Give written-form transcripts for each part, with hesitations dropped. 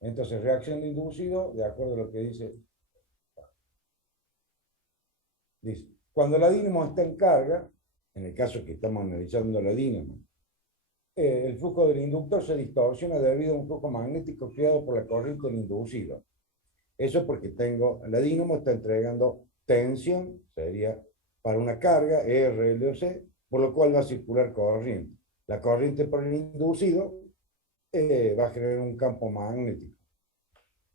Entonces, reacción de inducido, de acuerdo a lo que dice, cuando la dínamo está en carga, en el caso que estamos analizando la dínamo, el flujo del inductor se distorsiona debido a un flujo magnético creado por la corriente del inducido. Eso porque la dínamo está entregando tensión, sería para una carga, R, L o C, por lo cual va a circular corriente. La corriente por el inducido va a generar un campo magnético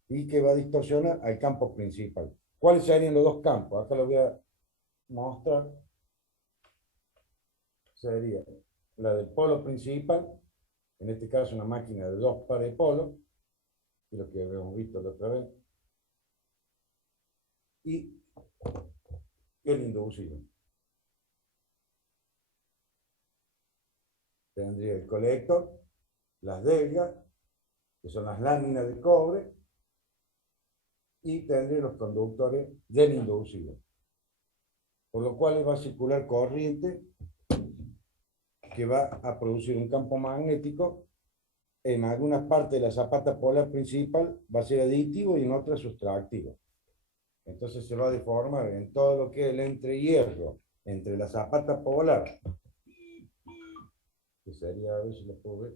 y que va a distorsionar al campo principal. ¿Cuáles serían los dos campos? Acá lo voy a mostrar. Sería la del polo principal, en este caso una máquina de dos pares de polos, que es lo que habíamos visto la otra vez, y el inducido. Tendría el colector, las delgas, que son las láminas de cobre, y tendría los conductores del inducido. Por lo cual va a circular corriente que va a producir un campo magnético. En algunas partes de la zapata polar principal va a ser aditivo y en otras sustractivo. Entonces se va a deformar en todo lo que es el entrehierro entre la zapata polar, que sería, a ver si lo puedo ver.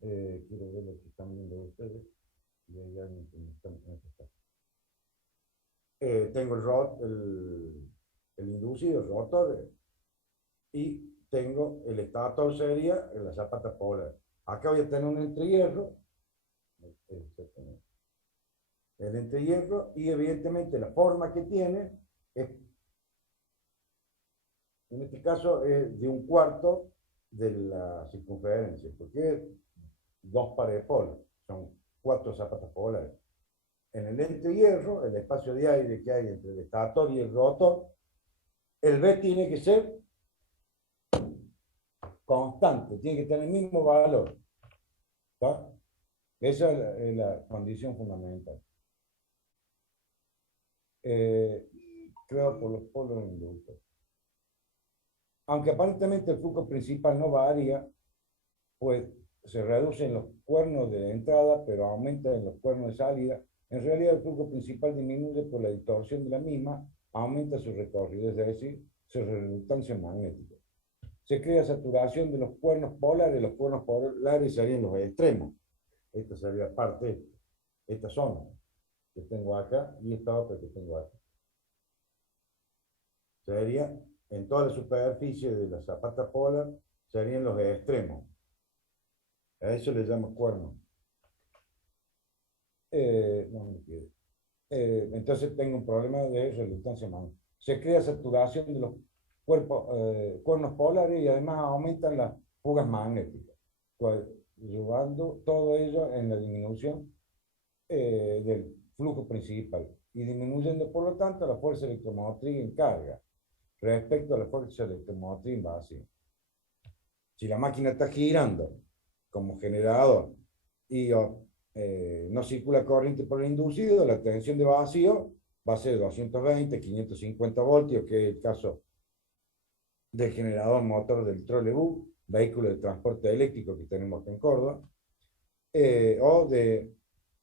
Quiero ver lo que están viendo ustedes. Y hay alguien que me está. Tengo el inducido, el rotor, y tengo el estator sería en la zapata polar. Acá voy a tener un entrehierro, el entrehierro, y evidentemente la forma que tiene es, en este caso, es de un cuarto de la circunferencia, porque es dos pares de polos, son 4 zapatas polares. En el entrehierro, el espacio de aire que hay entre el estator y el rotor, el B tiene que ser constante, tiene que tener el mismo valor. ¿Está? Esa es la condición fundamental. Creado por los polos inductos. Aunque aparentemente el flujo principal no varía, pues se reduce en los cuernos de entrada, pero aumenta en los cuernos de salida. En realidad el flujo principal disminuye por la distorsión de la misma, aumenta su recorrido, es decir, su resultancia magnética. Se crea saturación de los cuernos polares serían los extremos. Esta sería parte de esta zona que tengo acá y esta otra que tengo acá. Sería en toda la superficie de la zapata polar, serían los extremos. A eso le llamo cuerno. Entonces tengo un problema de resultancia magnética. Se crea saturación de los cuernos polares y además aumentan las fugas magnéticas, ayudando todo ello en la disminución del flujo principal y disminuyendo por lo tanto la fuerza electromotriz en carga respecto a la fuerza electromotriz en vacío. Si la máquina está girando como generador y no circula corriente por el inducido, la tensión de vacío va a ser 220, 550 voltios, que es el caso del generador motor del trolebús, vehículo de transporte eléctrico que tenemos aquí en Córdoba, o de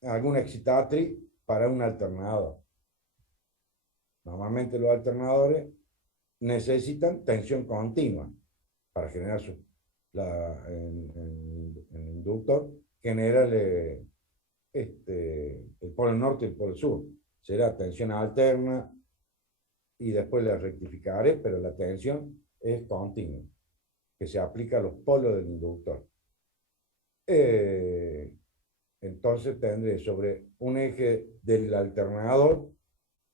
alguna excitatriz para un alternador. Normalmente los alternadores necesitan tensión continua para generar el inductor genera el polo norte y el polo sur. Será tensión alterna y después la rectificaré, pero la tensión es continua, que se aplica a los polos del inductor. Entonces tendré sobre un eje del alternador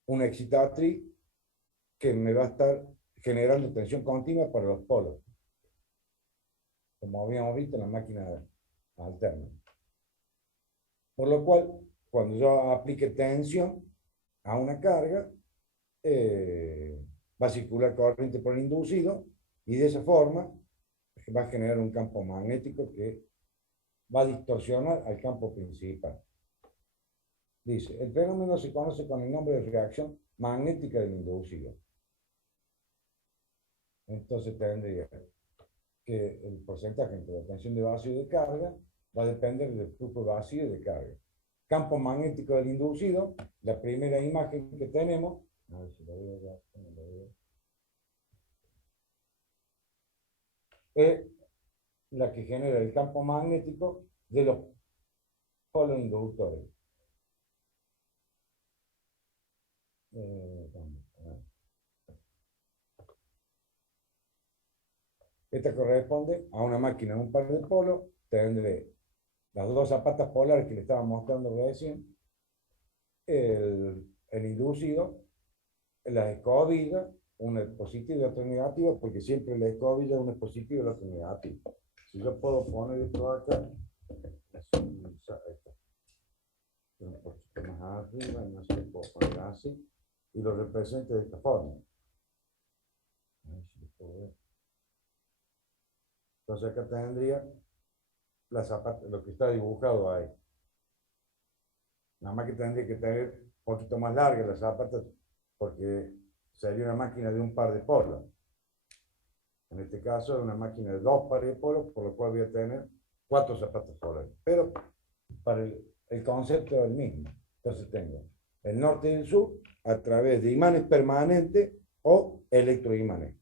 una excitatriz que me va a estar generando tensión continua para los polos, como habíamos visto en la máquina alterna. Por lo cual, cuando yo aplique tensión a una carga, va a circular corriente por el inducido y de esa forma va a generar un campo magnético que va a distorsionar al campo principal. Dice, el fenómeno se conoce con el nombre de reacción magnética del inducido. Entonces tendría que el porcentaje entre la tensión de vacío y de carga va a depender del flujo de vacío y de carga. Campo magnético del inducido, la primera imagen que tenemos, a ver si lo veo acá, no lo veo, es la que genera el campo magnético de los polos inductores. Esta corresponde a una máquina de un par de polos. Tendré las dos zapatas polares que le estaba mostrando recién, el inducido, la escobilla, una es positiva y otra negativa, porque siempre la escobilla una es positiva y la otra negativa. Si yo puedo poner esto acá, un poquito más arriba, no sé, puedo poner así, y lo represento de esta forma. A ver si lo puedo ver. Entonces acá tendría la zapata, lo que está dibujado ahí. Nada más que tendría que tener un poquito más larga la zapata, porque sería una máquina de un par de polos. En este caso es una máquina de dos pares de polos, por lo cual voy a tener 4 zapatos polares. Pero para el concepto es el mismo. Entonces tengo el norte y el sur a través de imanes permanentes o electroimanes.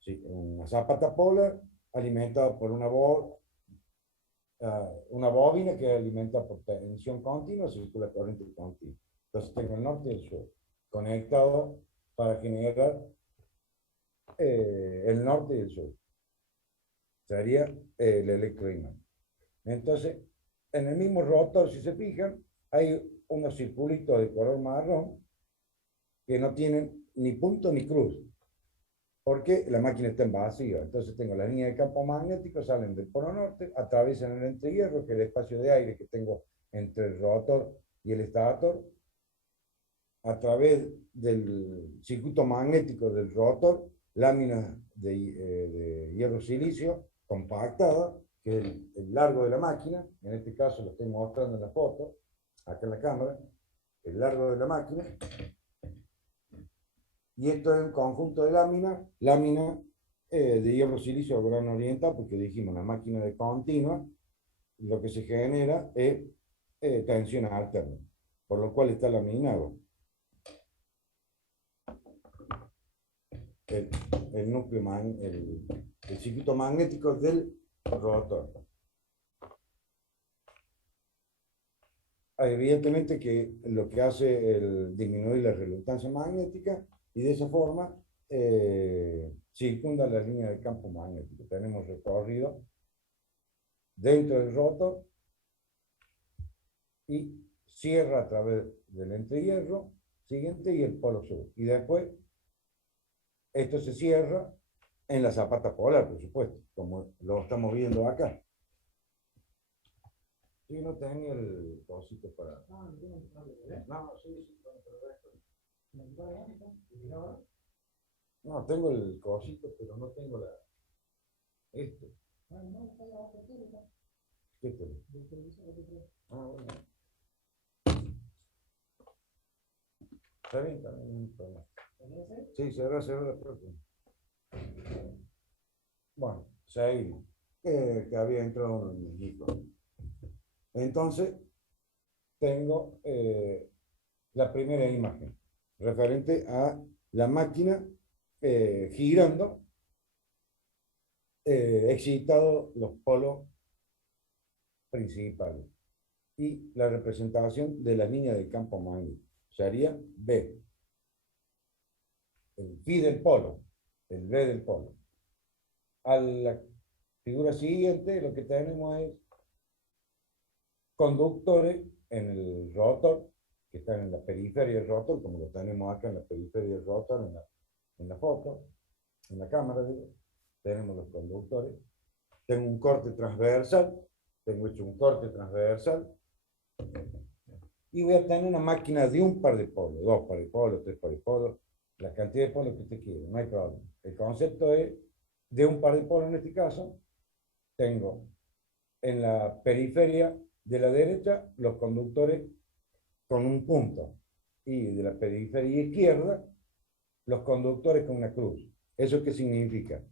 Sí, una zapata polar alimentada por una bobina que alimenta por tensión continua, circula corriente continua. Entonces tengo el norte y el sur conectados para generar el norte y el sur. Sería el electroimán. Entonces, en el mismo rotor, si se fijan, hay unos circulitos de color marrón que no tienen ni punto ni cruz, porque la máquina está en vacío. Entonces tengo la línea de campo magnético, salen del polo norte, atraviesan el entrehierro, que es el espacio de aire que tengo entre el rotor y el estator, a través del circuito magnético del rotor, láminas de hierro silicio compactada, que es el largo de la máquina. En este caso lo estoy mostrando en la foto, acá en la cámara, el largo de la máquina. Y esto es un conjunto de láminas de hierro silicio a grano oriental, porque dijimos, la máquina de continua, lo que se genera es tensión alterna, por lo cual está laminado el núcleo, el circuito magnético del rotor. Evidentemente que lo que hace es disminuir la reluctancia magnética y de esa forma circunda la línea de campo magnético. Tenemos recorrido dentro del rotor y cierra a través del entrehierro siguiente y el polo sur. Y después esto se cierra en la zapata polar, por supuesto, como lo estamos viendo acá. Sí, no tenía el cosito para... No, sí, no, tengo el cosito, pero no tengo esto. ¿Qué tengo? Ah, bueno. Está bien, también. Sí, cerró la puerta. Bueno, seguimos. Que había entrado uno en México. Entonces, tengo la primera imagen referente a la máquina girando, excitado los polos principales y la representación de la línea de campo magnético sería B, el phi del polo, el B del polo. A la figura siguiente lo que tenemos es conductores en el rotor, que están en la periferia del rotor, como lo tenemos acá en la periferia del rotor, en la foto, en la cámara, digo. Tenemos los conductores. Tengo un corte transversal, tengo hecho un corte transversal, y voy a tener una máquina de un par de polos, 2 pares de polos, 3 pares de polos, la cantidad de polos que usted quiera, no hay problema. El concepto es de un par de polos en este caso. Tengo en la periferia de la derecha los conductores con un punto, y de la periferia izquierda los conductores con una cruz. ¿Eso qué significa?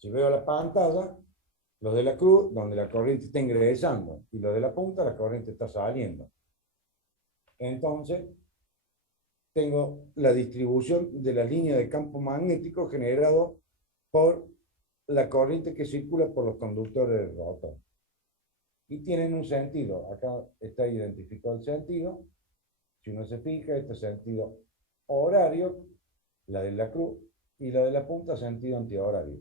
Si veo la pantalla, los de la cruz, donde la corriente está ingresando, y los de la punta, la corriente está saliendo. Entonces, tengo la distribución de la línea de campo magnético generado por la corriente que circula por los conductores del rotor. Y tienen un sentido. Acá está identificado el sentido. Si uno se fija, este sentido horario, la de la cruz, y la de la punta, sentido antihorario.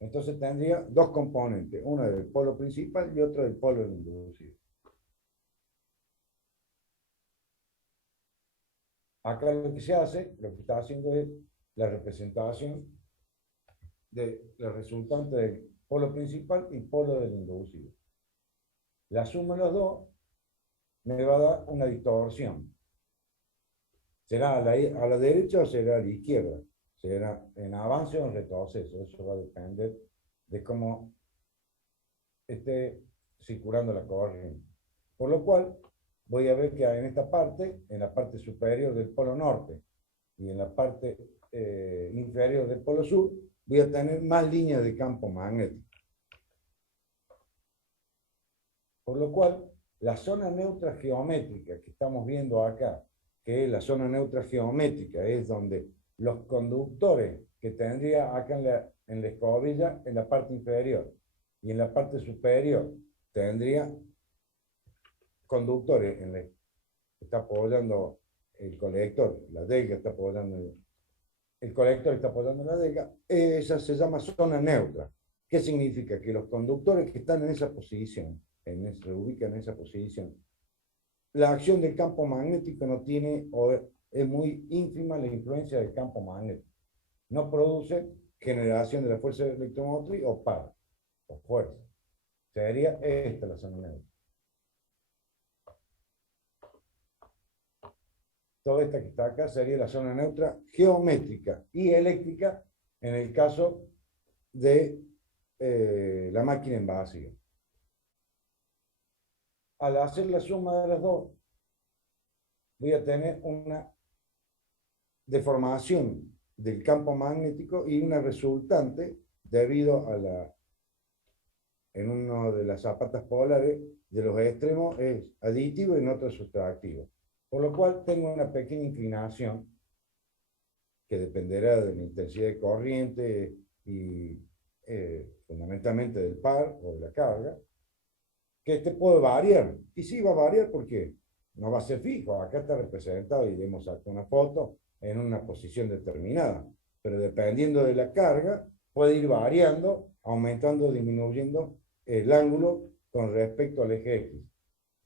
Entonces tendría dos componentes, uno del polo principal y otro del polo inducido. Acá lo que se hace, lo que está haciendo es la representación de la resultante del polo principal y polo del inducido. La suma de los dos me va a dar una distorsión. ¿Será a la derecha o será a la izquierda? ¿Será en avance o en retroceso? Eso va a depender de cómo esté circulando la corriente. Por lo cual, voy a ver que en esta parte, en la parte superior del polo norte y en la parte inferior del polo sur, voy a tener más líneas de campo magnético. Por lo cual, la zona neutra geométrica que estamos viendo acá, que es la zona neutra geométrica, es donde los conductores que tendría acá en la escobilla, en la parte inferior, y en la parte superior, tendría conductores en la está apoyando el colector, la delga está apoyando el colector está apoyando la delga, esa se llama zona neutra. ¿Qué significa? Que los conductores que están en esa posición, se ubican en esa posición, la acción del campo magnético no tiene, o es muy ínfima la influencia del campo magnético. No produce generación de la fuerza electromotriz o par, o fuerza. Sería esta la zona neutra. Toda esta que está acá sería la zona neutra geométrica y eléctrica en el caso de la máquina en vacío. Al hacer la suma de las dos, voy a tener una deformación del campo magnético y una resultante debido a en una de las zapatas polares de los extremos es aditivo y en otro sustractivo. Por lo cual tengo una pequeña inclinación que dependerá de la intensidad de corriente y fundamentalmente del par o de la carga, que este puede variar. Y sí va a variar porque no va a ser fijo. Acá está representado y hemos sacado una foto en una posición determinada. Pero dependiendo de la carga, puede ir variando, aumentando o disminuyendo el ángulo con respecto al eje X.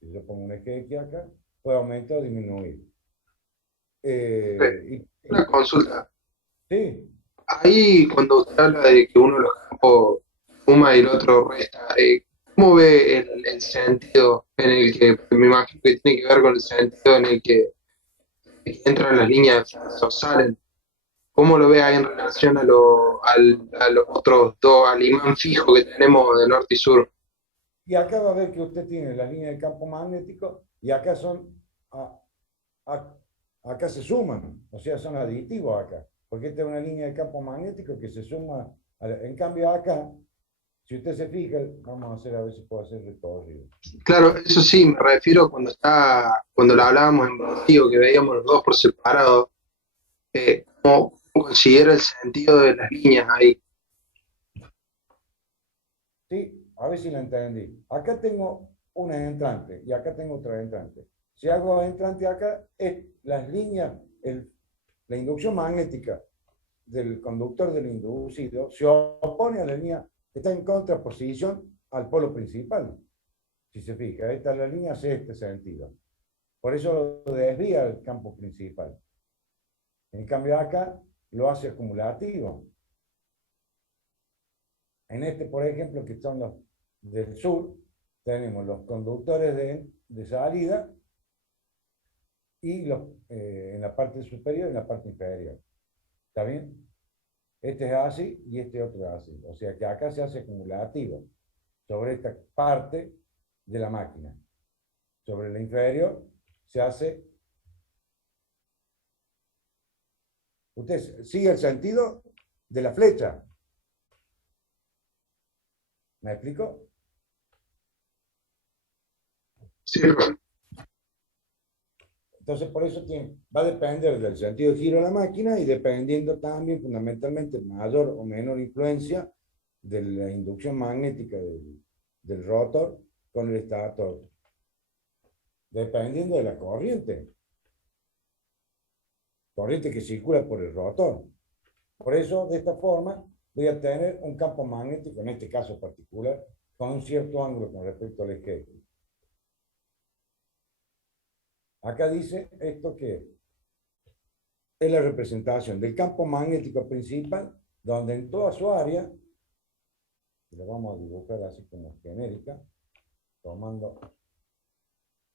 Si yo pongo un eje X acá, puede aumentar o disminuir. Una consulta. Sí, Ahí cuando usted habla de que uno de los campos suma y el otro resta, ¿cómo ve el sentido en el que, me imagino que tiene que ver con el sentido en el que entran las líneas o salen? ¿Cómo lo ve ahí en relación a los otros dos, al imán fijo que tenemos de norte y sur? y acá va a ver que usted tiene la línea de campo magnético y acá a- a- acá se suman, o sea, son aditivos acá, porque esta es una línea de campo magnético que se suma, en cambio acá, si usted se fija, vamos a hacer a ver si puedo hacer recorrido. Claro, eso sí, me refiero cuando lo hablábamos en vacío, que veíamos los dos por separado, ¿cómo considera el sentido de las líneas ahí? Sí, a ver si la entendí. Acá tengo una entrante y acá tengo otra entrante. Si hago entrante acá, es las líneas, la inducción magnética del conductor del inducido se opone a la línea que está en contraposición al polo principal. Si se fija, esta la línea hace este sentido. Por eso lo desvía el campo principal. En cambio acá lo hace acumulativo. En este, por ejemplo, que son los del sur, tenemos los conductores de salida y en la parte superior y en la parte inferior. ¿Está bien? Este es así y este otro es así. O sea que acá se hace acumulativo sobre esta parte de la máquina. Sobre la inferior se hace... ¿Usted sigue el sentido? de la flecha. ¿Me explico? Sí, profe. Entonces, por eso va a depender del sentido de giro de la máquina y dependiendo también, fundamentalmente, mayor o menor influencia de la inducción magnética del rotor con el estator, dependiendo de la corriente que circula por el rotor. Por eso, de esta forma, voy a tener un campo magnético, en este caso particular, con un cierto ángulo con respecto al eje. Acá dice esto que es la representación del campo magnético principal, donde en toda su área, lo vamos a dibujar así como genérica, tomando,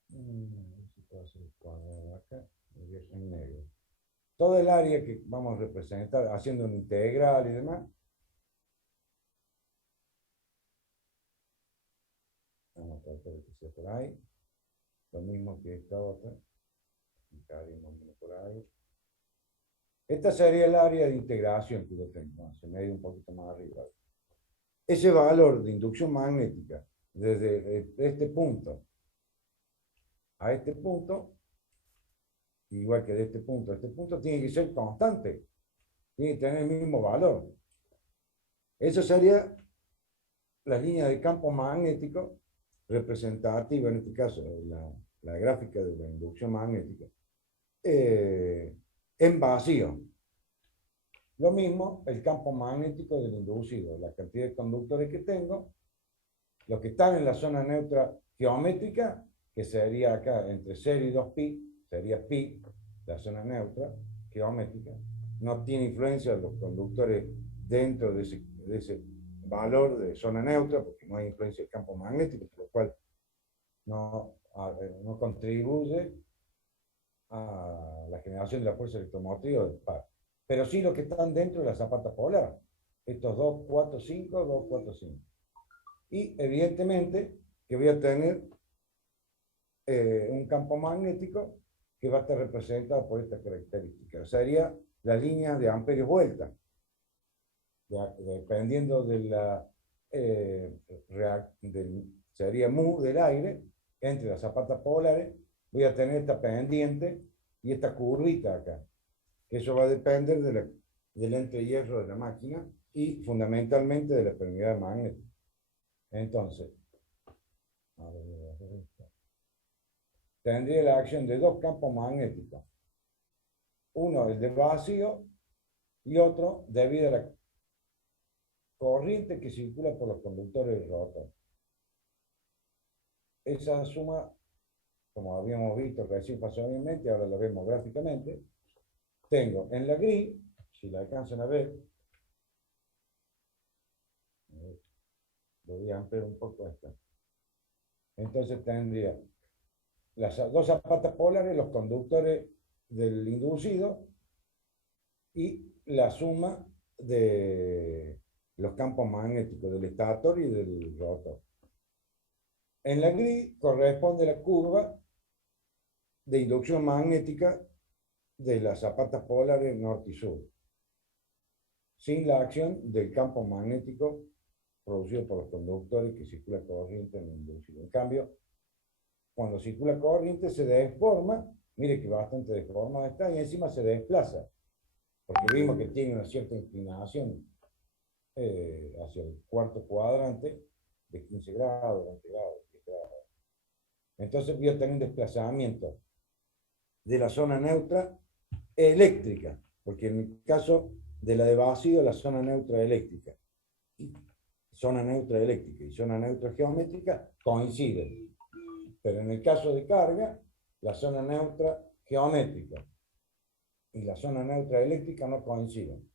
si puedo hacer el cuadrado acá, en negro. Todo el área que vamos a representar haciendo un integral y demás, vamos a tratar de que sea por ahí, lo mismo que esta otra, por ahí. Esta sería el área de integración que yo tengo, se me ha ido un poquito más arriba. Ese valor de inducción magnética desde este punto a este punto, igual que de este punto a este punto, tiene que ser constante, tiene que tener el mismo valor. Eso sería la línea de campo magnético representativa, en este caso la gráfica de la inducción magnética, en vacío. Lo mismo el campo magnético del inducido, la cantidad de conductores que tengo, los que están en la zona neutra geométrica, que sería acá entre 0 y 2pi, sería pi, la zona neutra geométrica, no tiene influencia de los conductores dentro de ese valor de zona neutra, porque no hay influencia del campo magnético, por lo cual no contribuye a la generación de la fuerza electromotriz o del par. Pero sí los que están dentro de la zapata polar, estos 2, 4, 5, 2, 4, 5. Y evidentemente que voy a tener un campo magnético que va a estar representado por esta característica. O sea, sería la línea de amperios vuelta. Dependiendo de la sería mu del aire entre las zapatas polares, voy a tener esta pendiente y esta curvita acá. Eso va a depender del entrehierro de la máquina y fundamentalmente de la permeabilidad magnética. Entonces, tendría la acción de dos campos magnéticos. Uno el de vacío y otro debido a la corriente que circula por los conductores del rotor. Esa suma, como habíamos visto recién pasó en mi mente, ahora la vemos gráficamente. Tengo en la gris, si la alcanzan a ver, voy a ampliar un poco esta. Entonces tendría las dos zapatas polares, los conductores del inducido y la suma de los campos magnéticos del estator y del rotor. En la gris corresponde la curva de inducción magnética de las zapatas polares norte y sur, sin la acción del campo magnético producido por los conductores que circula corriente en el inducido. En cambio, cuando circula corriente se deforma, mire que bastante deformada está, y encima se desplaza, porque vimos que tiene una cierta inclinación hacia el cuarto cuadrante de 15 grados, 20 grados, 10 grados. Entonces voy a tener un desplazamiento de la zona neutra eléctrica, porque en el caso de la de vacío, la zona neutra eléctrica, zona neutra eléctrica y zona neutra geométrica coinciden. Pero en el caso de carga, la zona neutra geométrica y la zona neutra eléctrica no coinciden.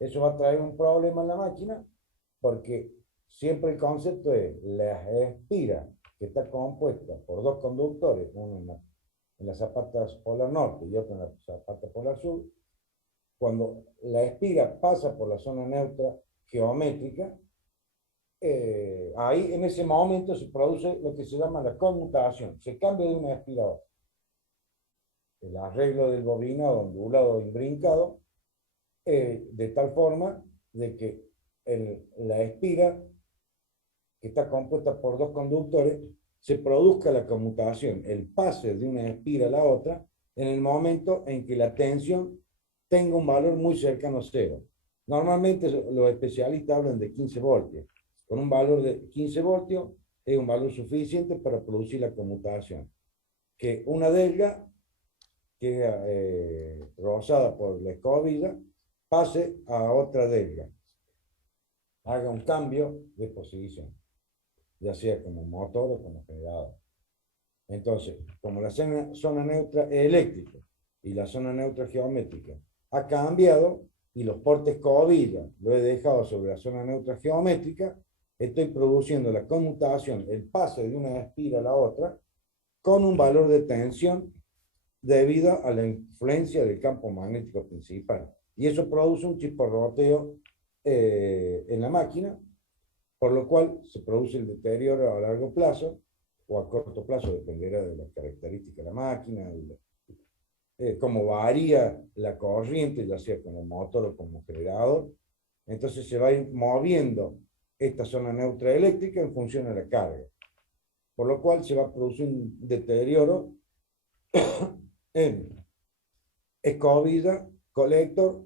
Eso va a traer un problema en la máquina porque siempre el concepto es la espira que está compuesta por dos conductores, uno en las zapatas polar norte y otro en la zapata polar sur. Cuando la espira pasa por la zona neutra geométrica, ahí en ese momento se produce lo que se llama la conmutación, se cambia de una espira a otra. El arreglo del bobinado ondulado imbrincado de tal forma de que la espira, que está compuesta por dos conductores, se produzca la conmutación, el pase de una espira a la otra, en el momento en que la tensión tenga un valor muy cercano a cero. Normalmente los especialistas hablan de 15 voltios. Con un valor de 15 voltios es un valor suficiente para producir la conmutación. Que una delga queda rozada por la escobilla, pase a otra delga, haga un cambio de posición, ya sea como motor o como generador. Entonces, como la zona neutra eléctrica y la zona neutra geométrica ha cambiado y los portes escobilla lo he dejado sobre la zona neutra geométrica, estoy produciendo la conmutación, el pase de una espira a la otra, con un valor de tensión debido a la influencia del campo magnético principal. Y eso produce un chisporroteo en la máquina, por lo cual se produce el deterioro a largo plazo o a corto plazo, dependerá de las características de la máquina, cómo varía la corriente, ya sea como motor o como generador. Entonces se va a ir moviendo esta zona neutra eléctrica en función de la carga, por lo cual se va a producir un deterioro en escobilla, colector,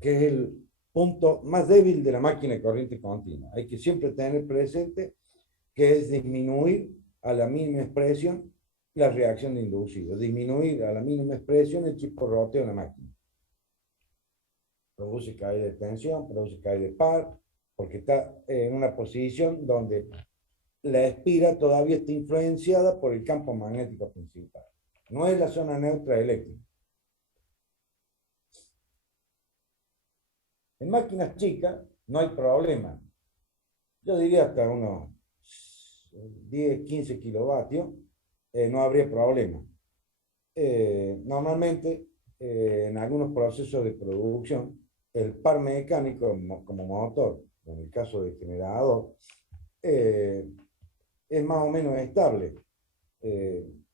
que es el punto más débil de la máquina de corriente continua. Hay que siempre tener presente que es disminuir a la mínima expresión la reacción de inducido, disminuir a la mínima expresión el chisporroteo de la máquina. Produce caída de tensión, produce caída de par, porque está en una posición donde la espira todavía está influenciada por el campo magnético principal. No es la zona neutra eléctrica. En máquinas chicas no hay problema. Yo diría hasta unos 10, 15 kilovatios, no habría problema. Normalmente, en algunos procesos de producción, el par mecánico como motor, en el caso del generador, es más o menos estable.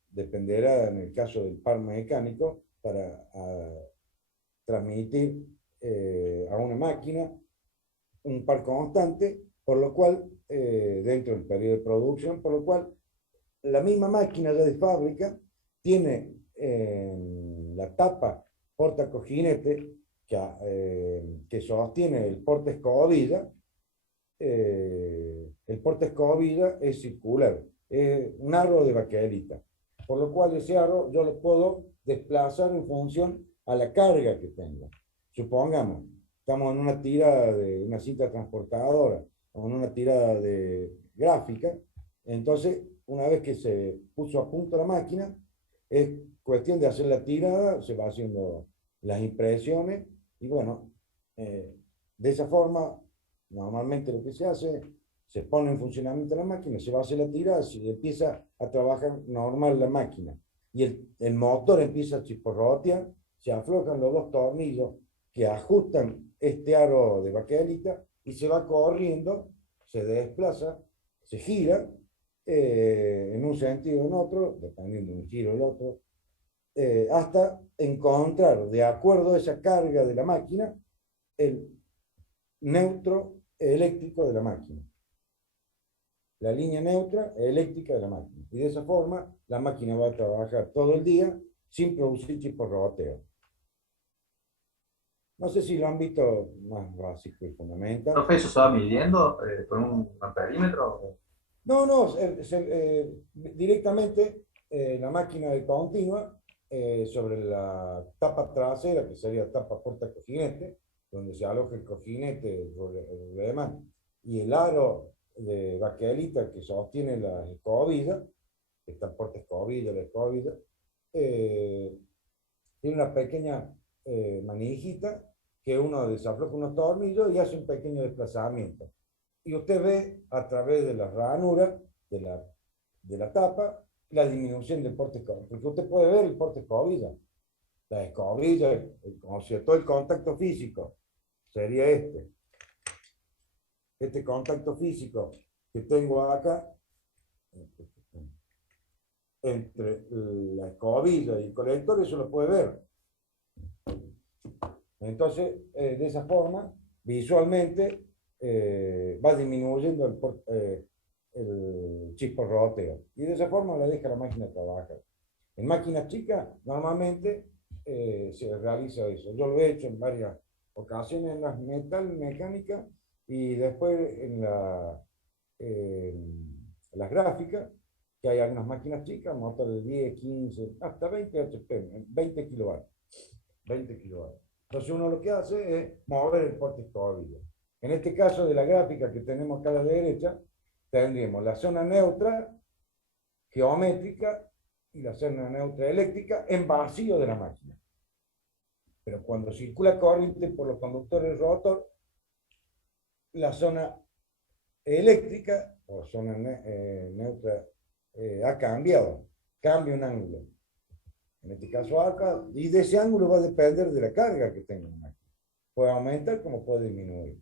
Dependerá en el caso del par mecánico para transmitir a una máquina un par constante, por lo cual, dentro del periodo de producción, por lo cual la misma máquina ya de fábrica tiene la tapa portacojinete que sostiene el porte escobilla. El porte escobilla es circular, es un aro de baquelita, por lo cual ese aro yo lo puedo desplazar en función a la carga que tenga. Supongamos, estamos en una tira de una cinta transportadora o en una tira de gráfica, entonces una vez que se puso a punto la máquina, es cuestión de hacer la tirada, se va haciendo las impresiones y bueno, de esa forma, normalmente lo que se hace, se pone en funcionamiento la máquina, se va a hacer la tirada, si empieza a trabajar normal la máquina y el motor empieza a chisporrotear, se aflojan los dos tornillos que ajustan este aro de baquelita y se va corriendo, se desplaza, se gira en un sentido o en otro, dependiendo de un giro o el otro, hasta encontrar, de acuerdo a esa carga de la máquina, el neutro eléctrico de la máquina. La línea neutra eléctrica de la máquina. Y de esa forma, la máquina va a trabajar todo el día sin producir chisporroteo. No sé si lo han visto más básico y fundamental. ¿Profe, eso se va midiendo con un amperímetro? No, no, directamente la máquina de continua sobre la tapa trasera, que sería tapa porta cojinete, donde se aloja el cojinete, el alemán, y el aro de baquelita que sostiene la escobilla, que está porta escobilla, la escobilla, tiene una pequeña manijita que uno desafloja unos tornillos y hace un pequeño desplazamiento. Y usted ve a través de las ranuras de la tapa la disminución del porte escobilla. Porque usted puede ver el porte escobilla. La escobilla, como si todo el contacto físico sería este. Este contacto físico que tengo acá, entre la escobilla y el colector, eso lo puede ver. Entonces, de esa forma, visualmente, va disminuyendo el chisporroteo. Y de esa forma la deja la máquina trabajar. En máquinas chicas, normalmente se realiza eso. Yo lo he hecho en varias ocasiones en las metal mecánicas y después las gráficas, que hay algunas máquinas chicas, motores de 10, 15, hasta 20 HP, 20 kilovatios. 20 kilovatios. Entonces uno lo que hace es mover el porte escobillo. En este caso de la gráfica que tenemos acá a la derecha, tendríamos la zona neutra geométrica y la zona neutra eléctrica en vacío de la máquina. Pero cuando circula corriente por los conductores del rotor, la zona eléctrica o zona neutra ha cambiado, cambia un ángulo. En este caso acá, y de ese ángulo va a depender de la carga que tenga la máquina. Puede aumentar como puede disminuir.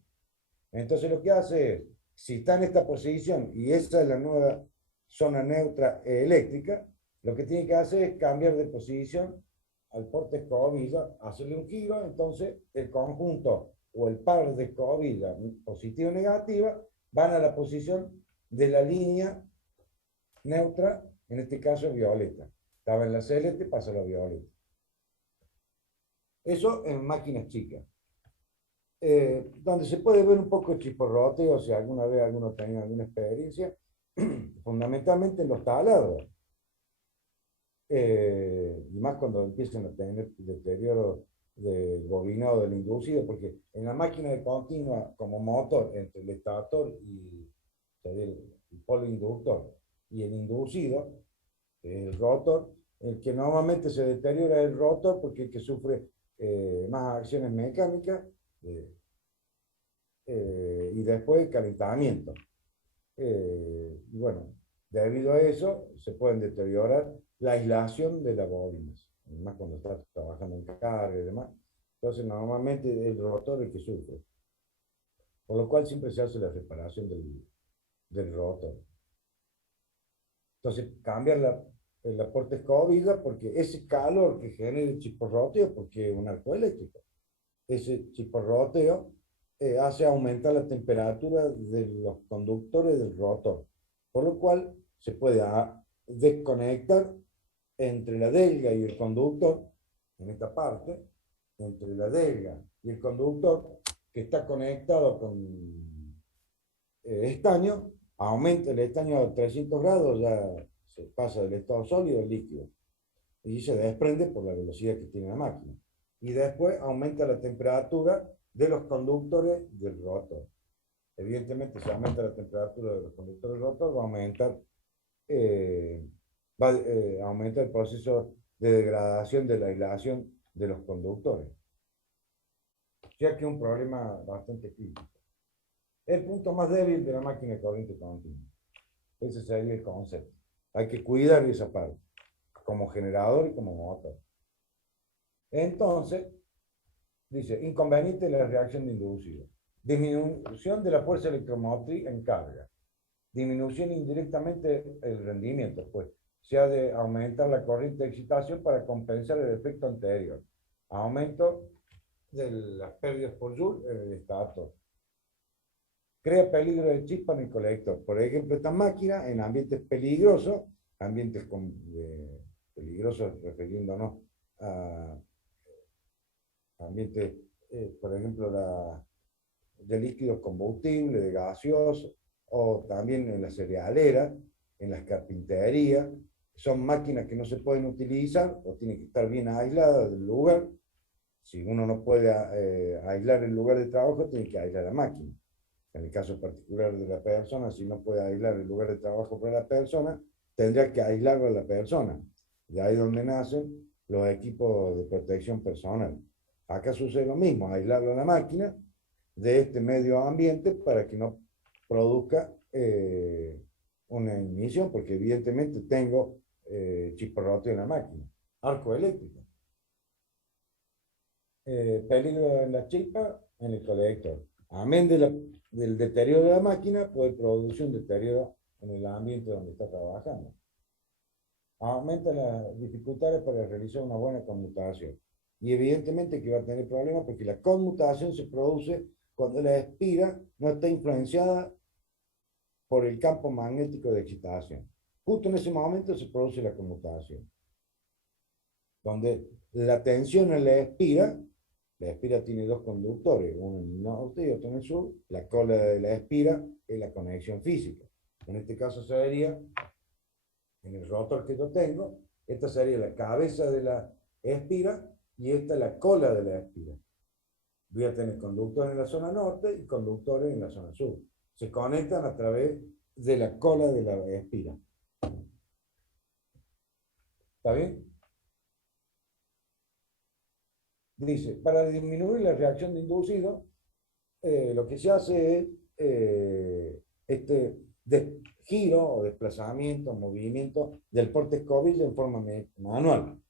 Entonces lo que hace es, si está en esta posición y esa es la nueva zona neutra eléctrica, lo que tiene que hacer es cambiar de posición al porte escobilla, hacerle un giro, entonces el conjunto o el par de escobilla positiva o negativa van a la posición de la línea neutra, en este caso violeta. Estaba en la celeste, pasa a la violeta. Eso en máquinas chicas. Donde se puede ver un poco el chisporroteo, si alguna vez alguno tenía alguna experiencia, fundamentalmente en los taladros. Y más cuando empiezan a tener deterioro del bobinado del inducido, porque en la máquina de continua, como motor, entre el estator y el polo inductor y el inducido, el rotor, el que normalmente se deteriora es el rotor porque el que sufre más acciones mecánicas y después calentamiento. Y bueno, debido a eso se pueden deteriorar la aislación de las bobinas, más cuando estás trabajando en carga y demás. Entonces normalmente es el rotor el que sufre, por lo cual siempre se hace la reparación del rotor. Entonces cambiar el aporte escobilla porque ese calor que genera el chisporroteo, porque es un arco eléctrico, ese chisporroteo hace aumentar la temperatura de los conductores del rotor, por lo cual se puede desconectar entre la delga y el conductor, en esta parte, entre la delga y el conductor, que está conectado con estaño, aumenta el estaño a 300 grados, ya se pasa del estado sólido al líquido, y se desprende por la velocidad que tiene la máquina. Y después aumenta la temperatura de los conductores del rotor. Evidentemente, si aumenta la temperatura de los conductores del rotor, va a aumentar, aumenta el proceso de degradación de la aislación de los conductores. Ya que es un problema bastante crítico. El punto más débil de la máquina de corriente continua. Ese sería el concepto. Hay que cuidar esa parte, como generador y como motor. Entonces, dice, inconveniente de la reacción de inducido. Disminución de la fuerza electromotriz en carga. Disminución indirectamente el rendimiento, pues se ha de aumentar la corriente de excitación para compensar el efecto anterior. Aumento de las pérdidas por joule en el estator. Crea peligro de chispa en el colector. Por ejemplo, esta máquina en ambientes peligrosos, ambientes peligrosos refiriéndonos a ambientes, por ejemplo, de líquidos combustibles, de gaseosos, o también en la cerealera, en las carpinterías. Son máquinas que no se pueden utilizar o tienen que estar bien aisladas del lugar. Si uno no puede aislar el lugar de trabajo, tiene que aislar la máquina. En el caso particular de la persona, si no puede aislar el lugar de trabajo para la persona, tendría que aislarlo a la persona. De ahí donde nacen los equipos de protección personal. Acá sucede lo mismo, aislarlo a la máquina de este medio ambiente para que no produzca una emisión, porque evidentemente tengo chisporroteo en la máquina. Arco eléctrico. Peligro en la chispa en el colector. Amén del deterioro de la máquina, puede producir un deterioro en el ambiente donde está trabajando. Aumenta las dificultades para realizar una buena conmutación. Y evidentemente que va a tener problemas porque la conmutación se produce cuando la espira no está influenciada por el campo magnético de excitación. Justo en ese momento se produce la conmutación, donde la tensión en la espira tiene dos conductores, uno en el norte y otro en el sur, la cola de la espira es la conexión física. En este caso sería, en el rotor que yo tengo, esta sería la cabeza de la espira y esta es la cola de la espira. Voy a tener conductores en la zona norte y conductores en la zona sur. Se conectan a través de la cola de la espira. ¿Está bien? Dice, para disminuir la reacción de inducido, lo que se hace es giro o desplazamiento, movimiento del porte escobilla en forma manual.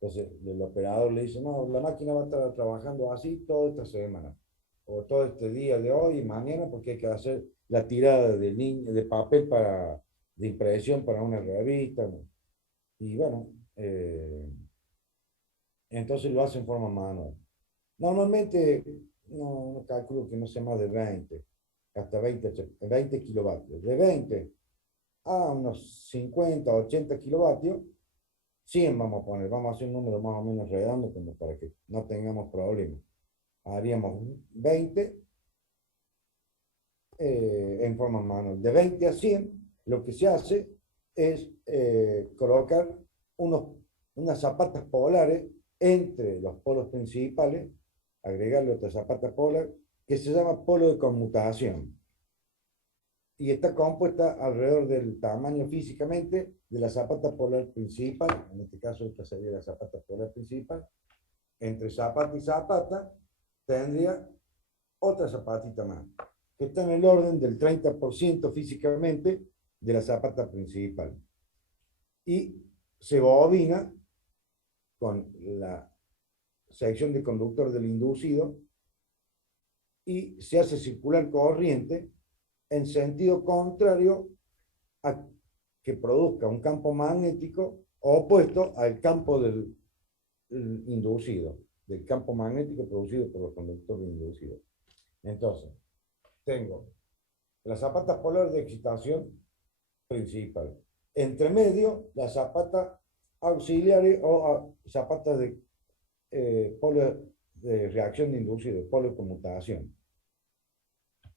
Entonces, el operador le dice, no, la máquina va a estar trabajando así toda esta semana, o todo este día de hoy y mañana, porque hay que hacer la tirada de papel de impresión para una revista, ¿no? Y bueno, entonces lo hace en forma manual. Normalmente, no calculo que no sea más de 20, hasta 20 kilovatios. De 20 a unos 50, 80 kilovatios, 100 vamos a poner, vamos a hacer un número más o menos redondo como para que no tengamos problemas. Haríamos 20 en forma manual. De 20 a 100, lo que se hace es colocar unas zapatas polares entre los polos principales, agregarle otra zapata polar que se llama polo de conmutación. Y está compuesta alrededor del tamaño físicamente de la zapata polar principal, en este caso esta sería la zapata polar principal. Entre zapata y zapata tendría otra zapatita más, que está en el orden del 30% físicamente de la zapata principal. Y se bobina con la sección de conductor del inducido y se hace circular corriente en sentido contrario a que produzca un campo magnético opuesto al campo del inducido, del campo magnético producido por los conductores inducidos. Entonces, tengo la zapata polar de excitación principal. Entre medio, la zapata auxiliares o zapatas de polo de reacción de inducido, polo de conmutación,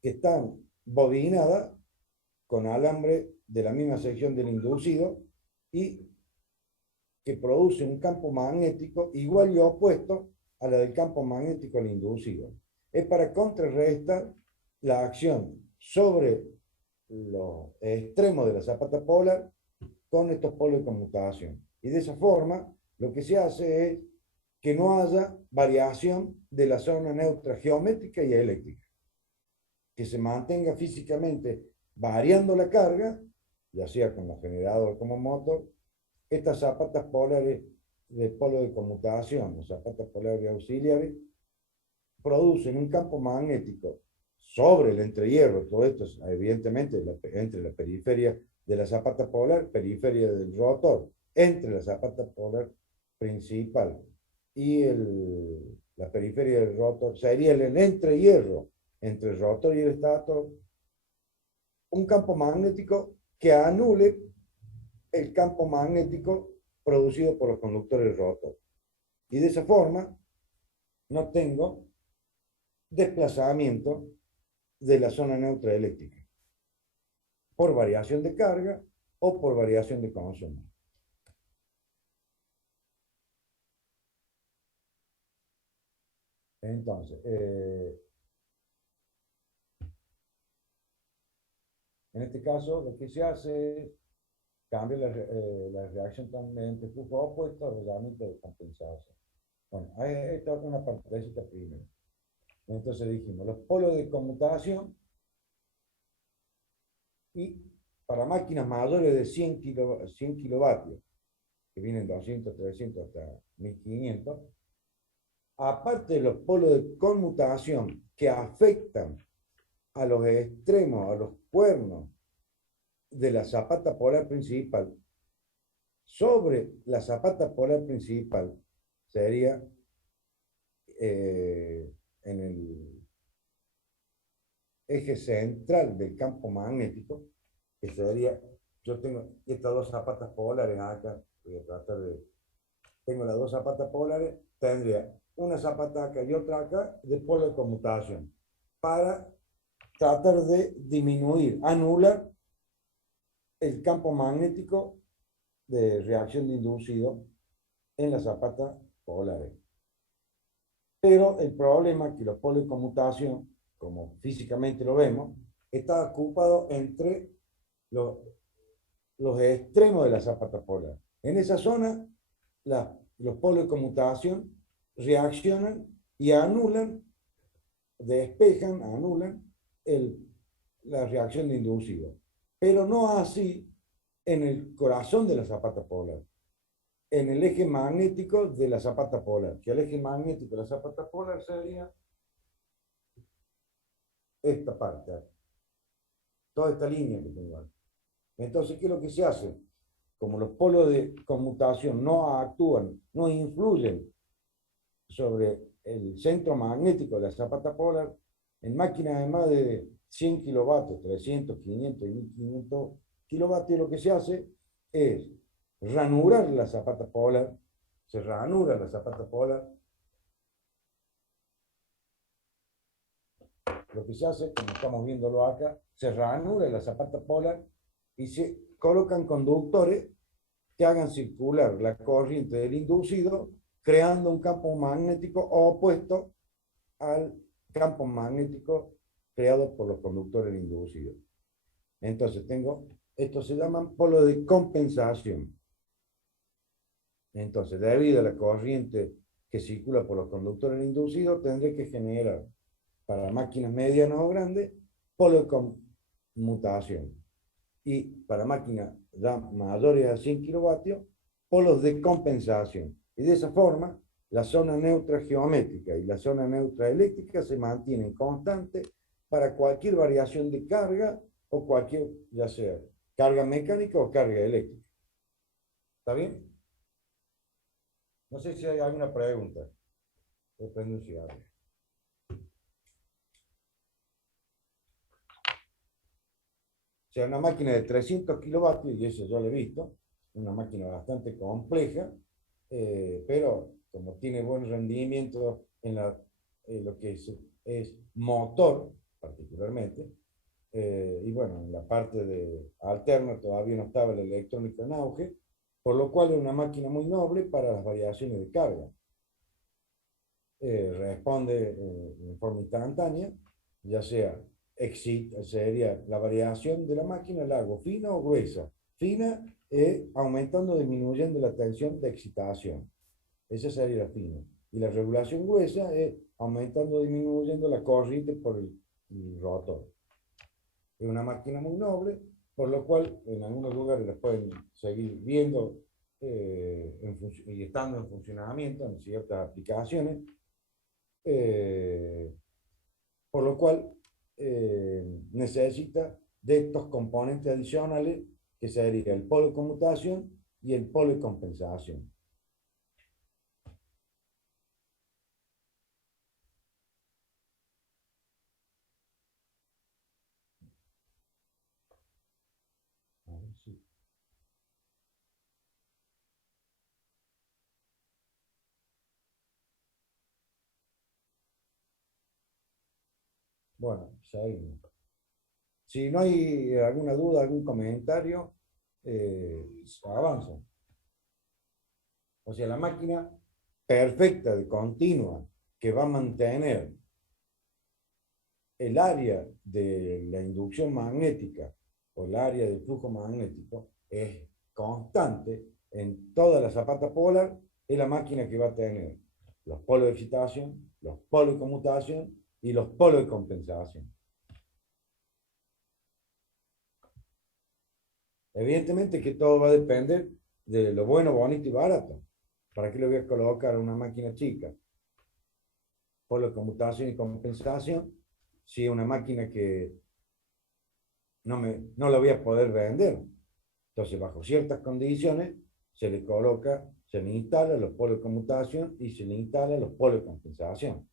que están bobinadas con alambre de la misma sección del inducido y que produce un campo magnético igual y opuesto a la del campo magnético al inducido. Es para contrarrestar la acción sobre los extremos de la zapata polar con estos polos de conmutación. Y de esa forma, lo que se hace es que no haya variación de la zona neutra geométrica y eléctrica, que se mantenga físicamente variando la carga, ya sea como generador como motor, estas zapatas polares de polo de conmutación, o zapatas polares auxiliares, producen un campo magnético sobre el entrehierro, todo esto es evidentemente entre la periferia de la zapata polar, periferia del rotor, entre la zapata polar principal y la periferia del rotor, sería el entrehierro entre el rotor y el estator, un campo magnético que anule el campo magnético producido por los conductores rotor. Y de esa forma no tengo desplazamiento de la zona neutra eléctrica por variación de carga o por variación de consumo. Entonces, en este caso, lo que se hace es cambiar la reacción también de flujo opuesto al reglamento de compensación. Bueno, esta es una partecita primero. Entonces dijimos, los polos de conmutación y para máquinas mayores de 100 kilovatios, que vienen 200, 300 hasta 1500, aparte de los polos de conmutación que afectan a los extremos, a los cuernos de la zapata polar principal, sobre la zapata polar principal sería en el eje central del campo magnético, que sería, yo tengo estas dos zapatas polares acá, voy a tratar de, tengo las dos zapatas polares, tendría una zapata acá y otra acá de polo de conmutación, para tratar de disminuir, anular el campo magnético de reacción de inducido en las zapatas polares. Pero el problema es que los polos de conmutación, como físicamente lo vemos, está ocupado entre los extremos de la zapata polar. En esa zona, los polos de conmutación reaccionan y anulan, despejan, anulan la reacción de inducido. Pero no así en el corazón de la zapata polar, en el eje magnético de la zapata polar, que el eje magnético de la zapata polar sería esta parte, toda esta línea que tengo aquí. Entonces, ¿qué es lo que se hace? Como los polos de conmutación no actúan, no influyen sobre el centro magnético de la zapata polar, en máquinas de más de 100 kilovatios, 300, 500 y 1500 kilovatios, lo que se hace es ranurar la zapata polar, se ranura la zapata polar. Lo que se hace, como estamos viéndolo acá, se ranura la zapata polar y se colocan conductores que hagan circular la corriente del inducido, creando un campo magnético opuesto al campo magnético creado por los conductores inducidos. Entonces estos se llaman polos de compensación. Entonces, debido a la corriente que circula por los conductores inducidos, tendré que generar para máquinas medianas o grandes polos de conmutación. Y para máquinas ya mayores a 100 kilovatios, polos de compensación. Y de esa forma, la zona neutra geométrica y la zona neutra eléctrica se mantienen constantes para cualquier variación de carga o cualquier, ya sea carga mecánica o carga eléctrica. ¿Está bien? No sé si hay alguna pregunta. Depende si hay. O sea, una máquina de 300 kilovatios, y eso yo lo he visto, una máquina bastante compleja, pero como tiene buen rendimiento en lo que es motor, particularmente, y bueno, en la parte de alterna todavía no estaba la electrónica en auge, por lo cual es una máquina muy noble para las variaciones de carga. Responde en forma instantánea, ya sea sería la variación de la máquina, la hago fina o gruesa. Fina aumentando o disminuyendo la tensión de excitación. Esa sería la fina. Y la regulación gruesa es aumentando o disminuyendo la corriente por el rotor. Es una máquina muy noble, por lo cual en algunos lugares la pueden seguir viendo y estando en funcionamiento en ciertas aplicaciones. Por lo cual necesita de estos componentes adicionales que sería el polo de conmutación y el polo de compensación. A ver si- Bueno, seguimos. Si no hay alguna duda, algún comentario, avanza. O sea, la máquina perfecta de continua que va a mantener el área de la inducción magnética o el área del flujo magnético es constante en toda la zapata polar, es la máquina que va a tener los polos de excitación, los polos de conmutación y los polos de compensación. Evidentemente que todo va a depender de lo bueno, bonito y barato. ¿Para qué le voy a colocar una máquina chica? Polo de conmutación y compensación, si es una máquina que no la voy a poder vender. Entonces, bajo ciertas condiciones, se le coloca se le instala los polos de conmutación y se le instala los polos de compensación.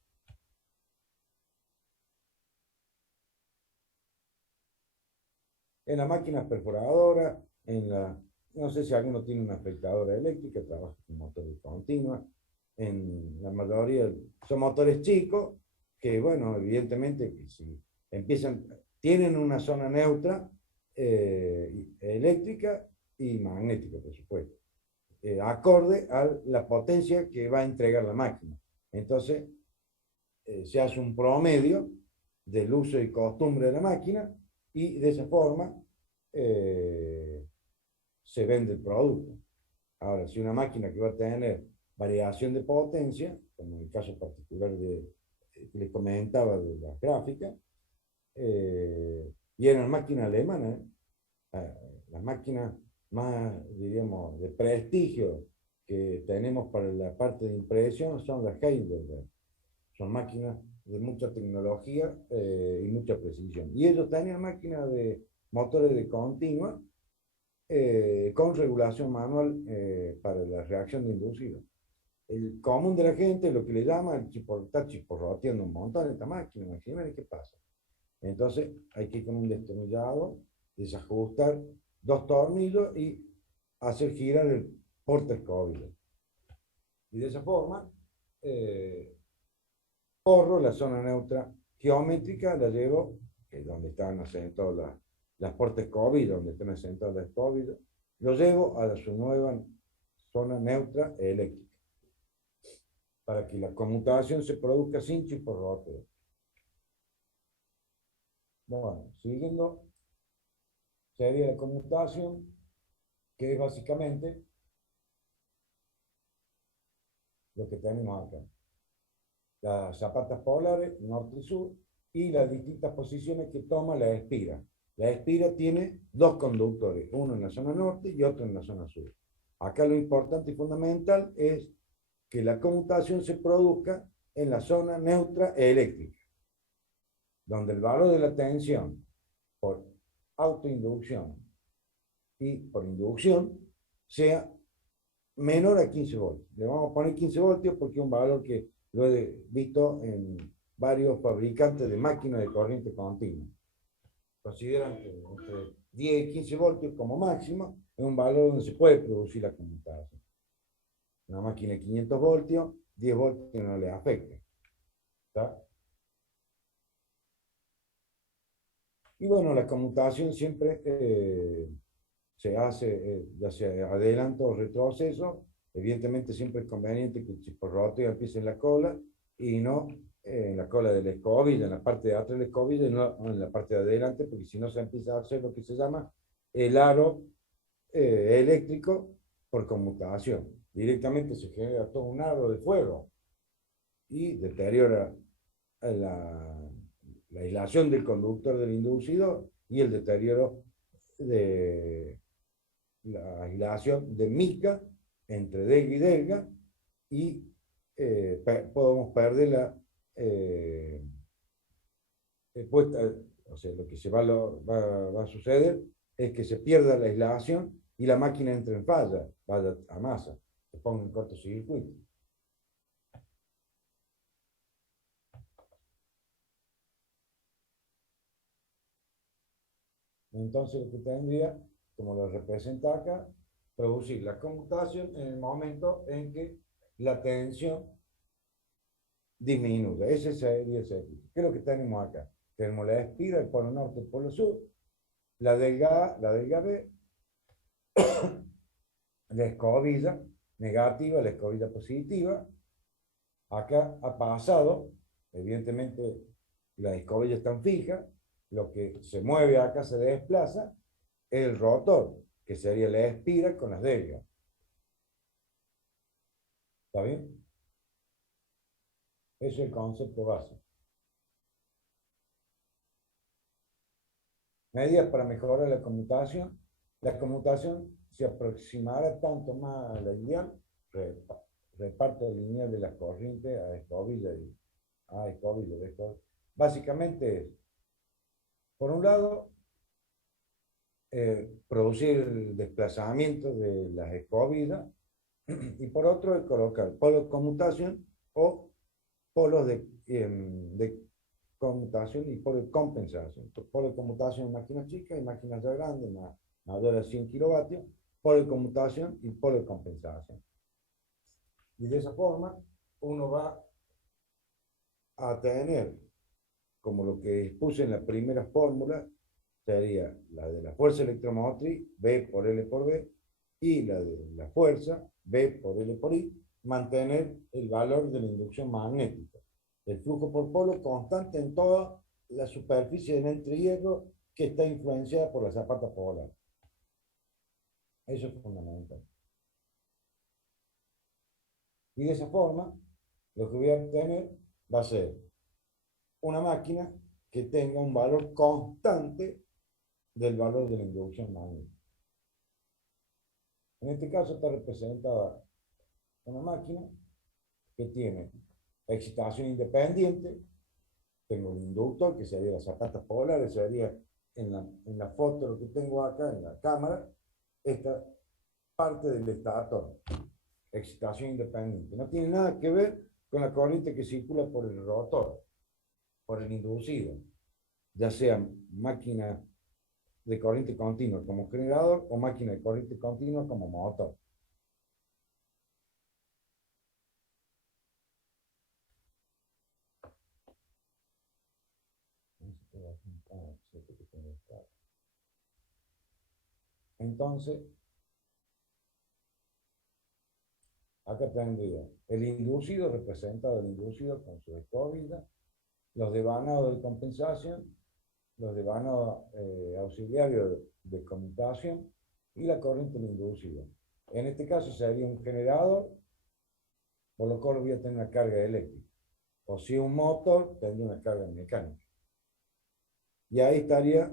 En la máquina perforadora, no sé si alguno tiene una afectadora eléctrica, trabaja con motores continua. En la mayoría son motores chicos, que bueno, evidentemente que si tienen una zona neutra eléctrica y magnética, por supuesto, acorde a la potencia que va a entregar la máquina. Entonces, se hace un promedio del uso y costumbre de la máquina y de esa forma se vende el producto. Ahora, si una máquina que va a tener variación de potencia, como en el caso particular que les comentaba de las gráficas, y eran máquinas alemanas, las máquinas más, diríamos, de prestigio que tenemos para la parte de impresión son las Heidelberg. Son máquinas de mucha tecnología y mucha precisión. Y ellos tenían máquinas de motores de continua con regulación manual para la reacción de inducido. El común de la gente lo que le llama está chisporroteando un montón esta máquina, imagínate qué pasa. Entonces hay que ir con un destornillador, desajustar dos tornillos y hacer girar el portaescobilla. Y de esa forma corro la zona neutra geométrica, la llevo, que es donde están asentadas las portaescobillas, donde están asentadas las escobillas, lo llevo a su nueva zona neutra eléctrica, para que la conmutación se produzca sin chisporroteo. Bueno, siguiendo, sería la conmutación, que es básicamente lo que tenemos acá. Las zapatas polares, norte y sur, y las distintas posiciones que toma la espira. La espira tiene dos conductores, uno en la zona norte y otro en la zona sur. Acá lo importante y fundamental es que la conmutación se produzca en la zona neutra eléctrica, donde el valor de la tensión por autoinducción y por inducción sea menor a 15 voltios. Le vamos a poner 15 voltios porque es un valor que lo he visto en varios fabricantes de máquinas de corriente continua. Consideran que entre 10 y 15 voltios como máximo es un valor donde se puede producir la conmutación. Una máquina de 500 voltios, 10 voltios no le afecta. ¿Está? Y bueno, la conmutación siempre se hace, ya sea adelanto o retroceso. Evidentemente siempre es conveniente que el chisporroteo empiece en la cola y no en la cola de la escobilla, en la parte de atrás de la escobilla y no en la parte de adelante, porque si no se empieza a hacer lo que se llama el aro eléctrico por conmutación. Directamente se genera todo un aro de fuego y deteriora la aislación del conductor del inducido y el deterioro de la aislación de mica entre delga y delga y podemos perder puesta, o sea, lo que va a suceder es que se pierda la aislación y la máquina entra en falla, vaya a masa, se ponga en cortocircuito. Entonces lo que tendría, como lo representa acá, producir la conmutación en el momento en que la tensión disminuye. Ese sería el circuito. ¿Qué es lo que tenemos acá? Tenemos la espira, el polo norte, el polo sur, la delga A, la delga B, la escobilla negativa, la escobilla positiva. Acá ha pasado, evidentemente las escobillas están fijas, lo que se mueve acá se desplaza, el rotor, que sería la espira con las delgas. ¿Está bien? Ese es el concepto básico. Medidas para mejorar la conmutación. La conmutación se aproximará tanto más a la ideal, reparto lineal de las corrientes a escobilla y a escobilla, de escobilla. Básicamente es, por un lado, producir el desplazamiento de las escobillas Y por otro, el colocar polos de conmutación o polos de conmutación y polos de compensación. Polos de conmutación en máquinas chicas y máquinas ya grandes, mayores a 100 kilovatios, polos de conmutación y polos de compensación. Y de esa forma, uno va a tener, como lo que expuse en la primera fórmula, sería la de la fuerza electromotriz, B por L por B, y la de la fuerza, B por L por I, mantener el valor de la inducción magnética. El flujo por polo constante en toda la superficie del entrehierro que está influenciada por la zapata polar. Eso es fundamental. Y de esa forma, lo que voy a obtener va a ser una máquina que tenga un valor constante del valor de la inducción magnética. En este caso está representada una máquina que tiene excitación independiente, tengo un inductor que sería las zapatas polares, sería en la foto lo que tengo acá en la cámara, esta parte del estator, excitación independiente. No tiene nada que ver con la corriente que circula por el rotor, por el inducido, ya sea máquina de corriente continua como generador o máquina de corriente continua como motor. Entonces, acá tendría el inducido representado, el inducido con su escóbila, los devanados de compensación, los devanados auxiliarios de conmutación y la corriente del inducido. En este caso sería un generador, por lo cual voy a tener una carga eléctrica. O si un motor, tendría una carga mecánica. Y ahí estaría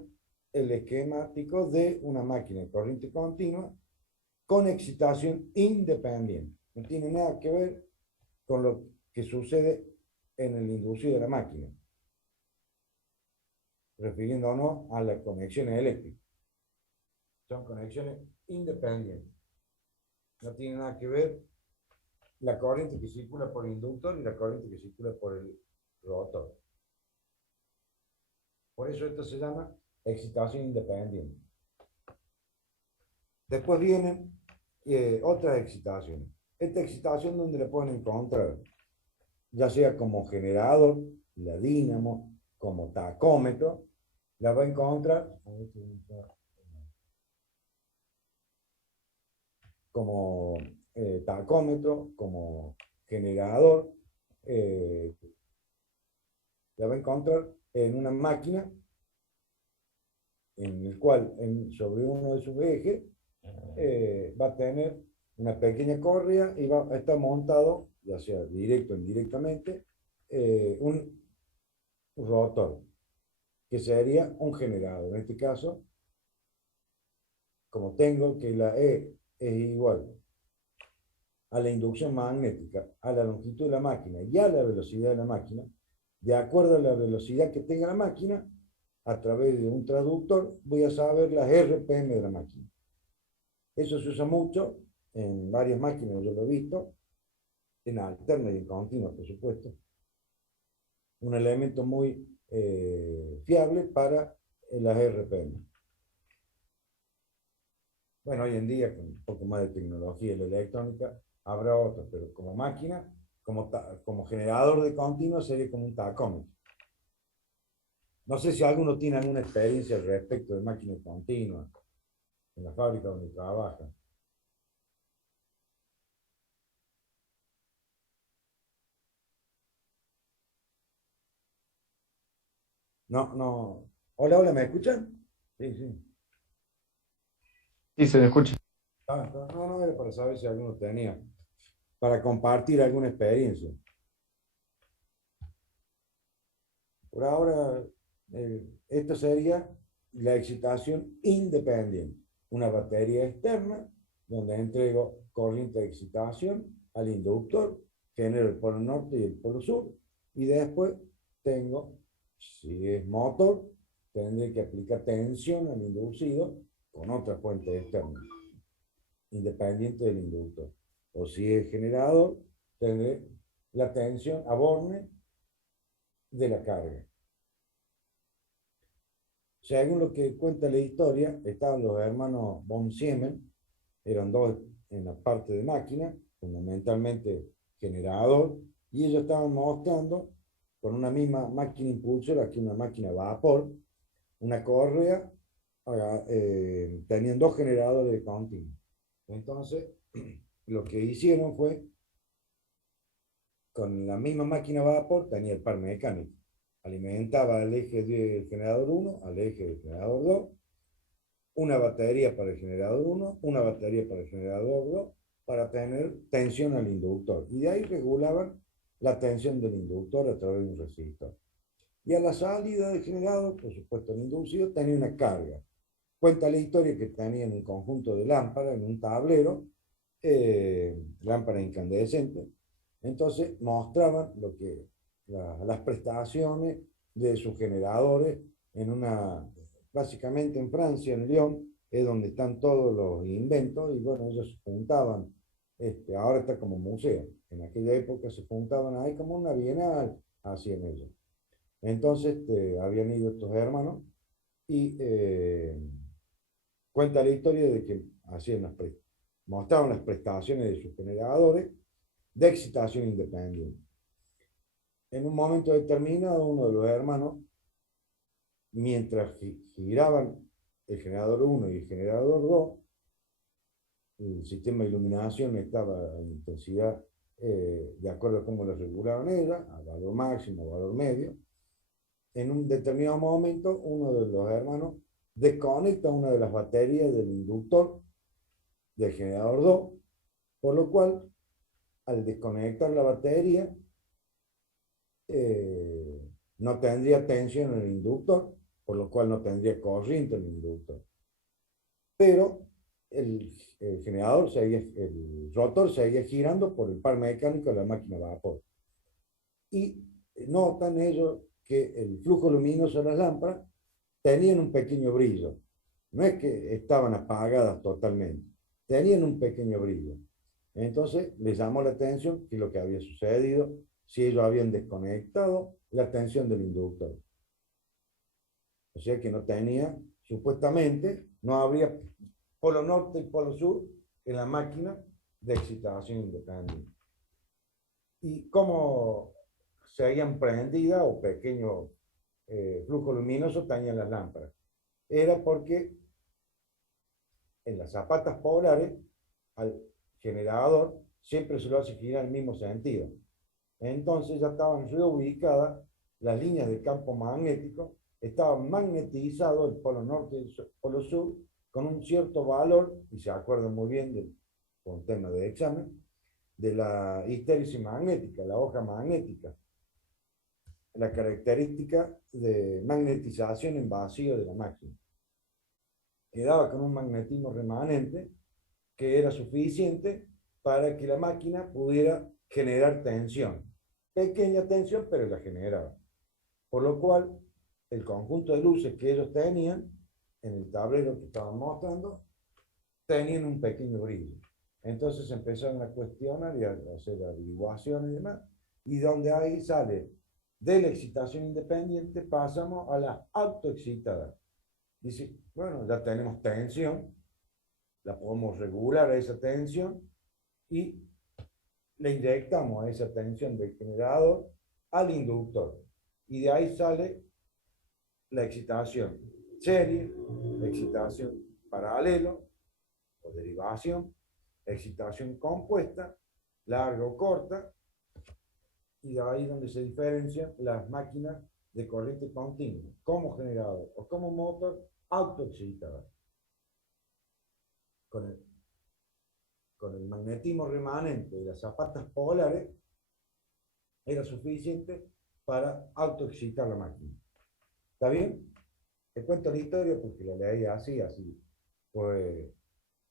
el esquemático de una máquina de corriente continua con excitación independiente. No tiene nada que ver con lo que sucede en el inducido de la máquina, refiriéndonos a las conexiones eléctricas. Son conexiones independientes. No tiene nada que ver la corriente que circula por el inductor y la corriente que circula por el rotor. Por eso esto se llama excitación independiente. Después vienen otras excitaciones. Esta excitación donde la pueden encontrar, ya sea como generador, la dínamo, como tacómetro, la va a encontrar como tacómetro, como generador, la va a encontrar en una máquina en el cual sobre uno de sus ejes va a tener una pequeña correa y va a estar montado, ya sea directo o indirectamente, un rotor, que sería un generador. En este caso, como tengo que la E es igual a la inducción magnética, a la longitud de la máquina y a la velocidad de la máquina, de acuerdo a la velocidad que tenga la máquina, a través de un traductor voy a saber las RPM de la máquina. Eso se usa mucho en varias máquinas, yo lo he visto, en alterna y en continua, por supuesto. Un elemento muy fiable para las RPM. Bueno, hoy en día, con un poco más de tecnología y la electrónica, habrá otros, pero como máquina, como generador de continuo, sería como un tacómetro. No sé si alguno tiene alguna experiencia al respecto de máquinas continuas en la fábrica donde trabaja. No, no. Hola, hola, ¿me escuchan? Sí, sí. Sí, se me escucha. No, no, era para saber si alguno tenía, para compartir alguna experiencia. Por ahora, esto sería la excitación independiente. Una batería externa donde entrego corriente de excitación al inductor, genero el polo norte y el polo sur, y después tengo, si es motor, tendré que aplicar tensión al inducido con otra fuente externa, independiente del inductor. o si es generador, tendré la tensión a borne de la carga. Según lo que cuenta la historia, estaban los hermanos von Siemens, eran dos en la parte de máquina, fundamentalmente generador, y ellos estaban mostrando con una misma máquina impulsora que una máquina a vapor, una correa, tenían dos generadores de continuo. Entonces, lo que hicieron fue, con la misma máquina a vapor, tenía el par mecánico. Alimentaba al eje del generador 1, al eje del generador 2, una batería para el generador 1, una batería para el generador 2, para tener tensión al inductor. Y de ahí regulaban la tensión del inductor a través de un resistor. Y a la salida del generador, por supuesto el inducido, tenía una carga. Cuenta la historia que tenían un conjunto de lámparas en un tablero, lámparas incandescentes. Entonces mostraban las prestaciones de sus generadores en básicamente en Francia, en Lyon, es donde están todos los inventos, y bueno, ellos se juntaban, ahora está como museo, en aquella época se juntaban ahí como una bienal, hacían ellos. Entonces habían ido estos hermanos y cuenta la historia de que mostraban las prestaciones de sus generadores de excitación independiente. En un momento determinado, uno de los hermanos, mientras giraban el generador 1 y el generador 2, el sistema de iluminación estaba en intensidad de acuerdo a cómo lo regulaban ella, a valor máximo, a valor medio. En un determinado momento, uno de los hermanos desconecta una de las baterías del inductor del generador 2, por lo cual, al desconectar la batería, no tendría tensión en el inductor, por lo cual no tendría corriente en el inductor. Pero el rotor seguía girando por el par mecánico de la máquina a vapor. Y notan ellos que el flujo luminoso de las lámparas tenían un pequeño brillo. No es que estaban apagadas totalmente, tenían un pequeño brillo. Entonces les llamó la atención que lo que había sucedido, si ellos habían desconectado la tensión del inductor. O sea que no tenía, supuestamente, no habría polo norte y polo sur en la máquina de excitación independiente. Y cómo seguían prendidas o pequeño flujo luminoso tenían las lámparas. Era porque en las zapatas polares, al generador siempre se lo hace girar en el mismo sentido. Entonces ya estaban reubicadas las líneas de campo magnético, estaba magnetizado el polo norte y el polo sur con un cierto valor, y se acuerdan muy bien con tema de examen, de la histéresis magnética, la hoja magnética, la característica de magnetización en vacío de la máquina. Quedaba con un magnetismo remanente que era suficiente para que la máquina pudiera generar tensión. Pequeña tensión, pero la generaba. Por lo cual, el conjunto de luces que ellos tenían en el tablero que estaban mostrando, tenían un pequeño brillo. Entonces empezaron a cuestionar y a hacer averiguaciones y demás, y donde ahí sale de la excitación independiente pasamos a la autoexcitada. Dice, bueno, ya tenemos tensión, la podemos regular a esa tensión y le inyectamos a esa tensión del generador al inductor. Y de ahí sale la excitación serie, la excitación paralelo o derivación, excitación compuesta, larga o corta, y de ahí donde se diferencian las máquinas de corriente continua, como generador o como motor autoexcitada. Con el magnetismo remanente de las zapatas polares era suficiente para autoexcitar la máquina. ¿Está bien? Te cuento la historia porque la leí así. Pues,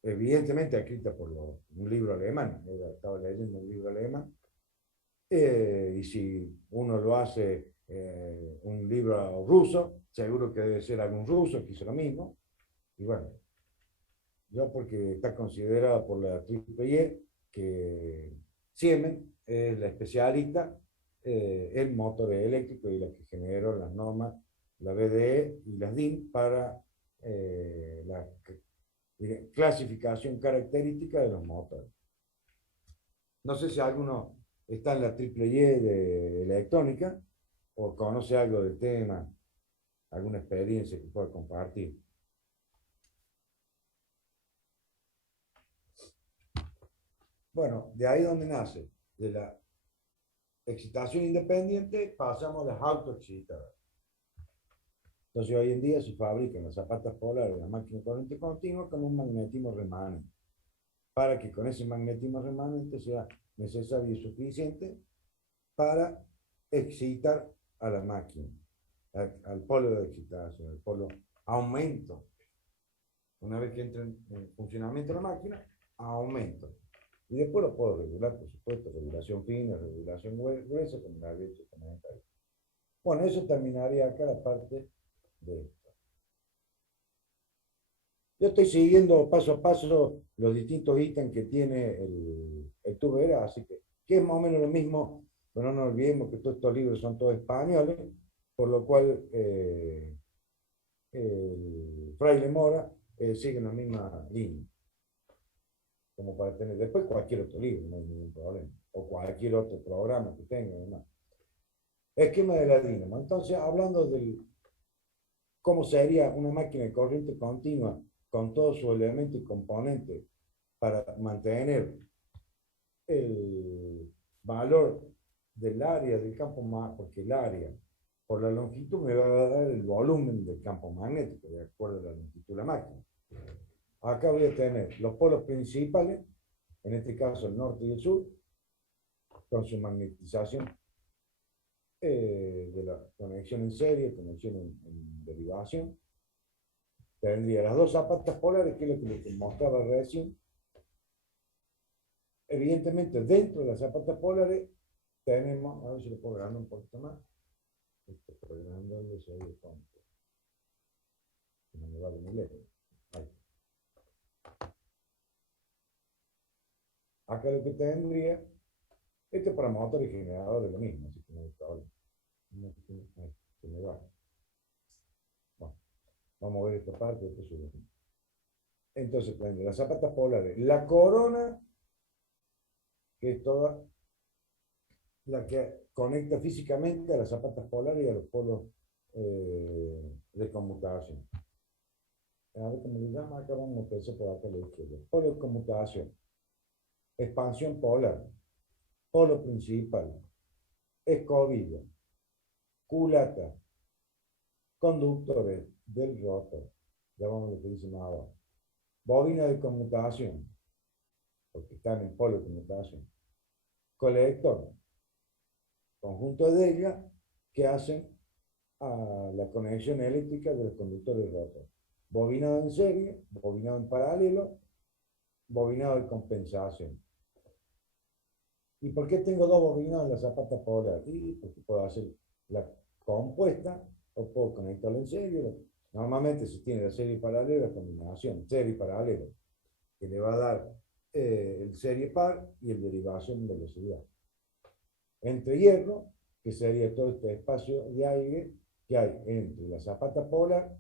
evidentemente escrita por un libro alemán. Estaba leyendo un libro alemán. Y si uno lo hace un libro ruso, seguro que debe ser algún ruso que hizo lo mismo. Y bueno, yo porque está considerada por la IEEE que Siemens es la especialista en motores eléctricos y la que generó las normas, la BDE y las DIN para la clasificación característica de los motores. No sé si alguno está en la triple Y de electrónica o conoce algo del tema, alguna experiencia que pueda compartir. Bueno, de ahí donde nace, de la excitación independiente, pasamos a las autoexcitadas. Entonces hoy en día se fabrican las zapatas polares, la máquina de corriente continua con un magnetismo remanente, para que con ese magnetismo remanente sea necesario y suficiente para excitar a la máquina, al polo de excitación, al polo aumento. Una vez que entra en funcionamiento la máquina, aumento. Y después lo puedo regular, por supuesto, regulación fina, regulación gruesa, como la había hecho comentario. Bueno, eso terminaría acá la parte de esto. Yo estoy siguiendo paso a paso los distintos ítems que tiene el tubera, así que es más o menos lo mismo, pero no nos olvidemos que todos estos libros son todos españoles, por lo cual el Fraile Mora sigue la misma línea, como para tener después cualquier otro libro, no hay ningún problema, o cualquier otro programa que tenga, además. Esquema de la dínamo. Entonces, hablando de cómo sería una máquina de corriente continua con todos sus elementos y componentes para mantener el valor del área del campo magnético, porque el área por la longitud me va a dar el volumen del campo magnético, de acuerdo a la longitud de la máquina. Acá voy a tener los polos principales, en este caso el norte y el sur, con su magnetización de la conexión en serie, conexión en derivación. Tendría las dos zapatas polares, que es lo que les mostraba recién. Evidentemente, dentro de las zapatas polares tenemos, a ver si lo puedo agrandar un poquito más. Agrandándose ahí el punto. No me vale muy lejos. Ahí. Acá lo que tendría, esto es para motores y generadores lo mismo, así que no hay problema. Se me va. Bueno, vamos a ver esta parte, después subimos. Entonces, tendría las zapatas polares, la corona, que es toda la que conecta físicamente a las zapatas polares y a los polos de conmutación. A ver cómo le llama, acá vamos a empezar por acá a la izquierda. Polo de conmutación, expansión polar, polo principal, escobilla, culata, conductores del rotor, ya vamos a lo que dice más abajo. Bobina de conmutación, porque están en polo de conmutación. Colector, conjunto de ellas que hacen a la conexión eléctrica de los conductores de rotor. Bobinado en serie, bobinado en paralelo, bobinado de compensación. ¿Y por qué tengo dos bobinados en la zapata polar? Y porque puedo hacer la compuesta o puedo conectarlo en serie. Normalmente se tiene la serie paralela, la combinación serie paralelo, que le va a dar el serie par y el derivación de velocidad. Entre hierro, que sería todo este espacio de aire que hay entre la zapata polar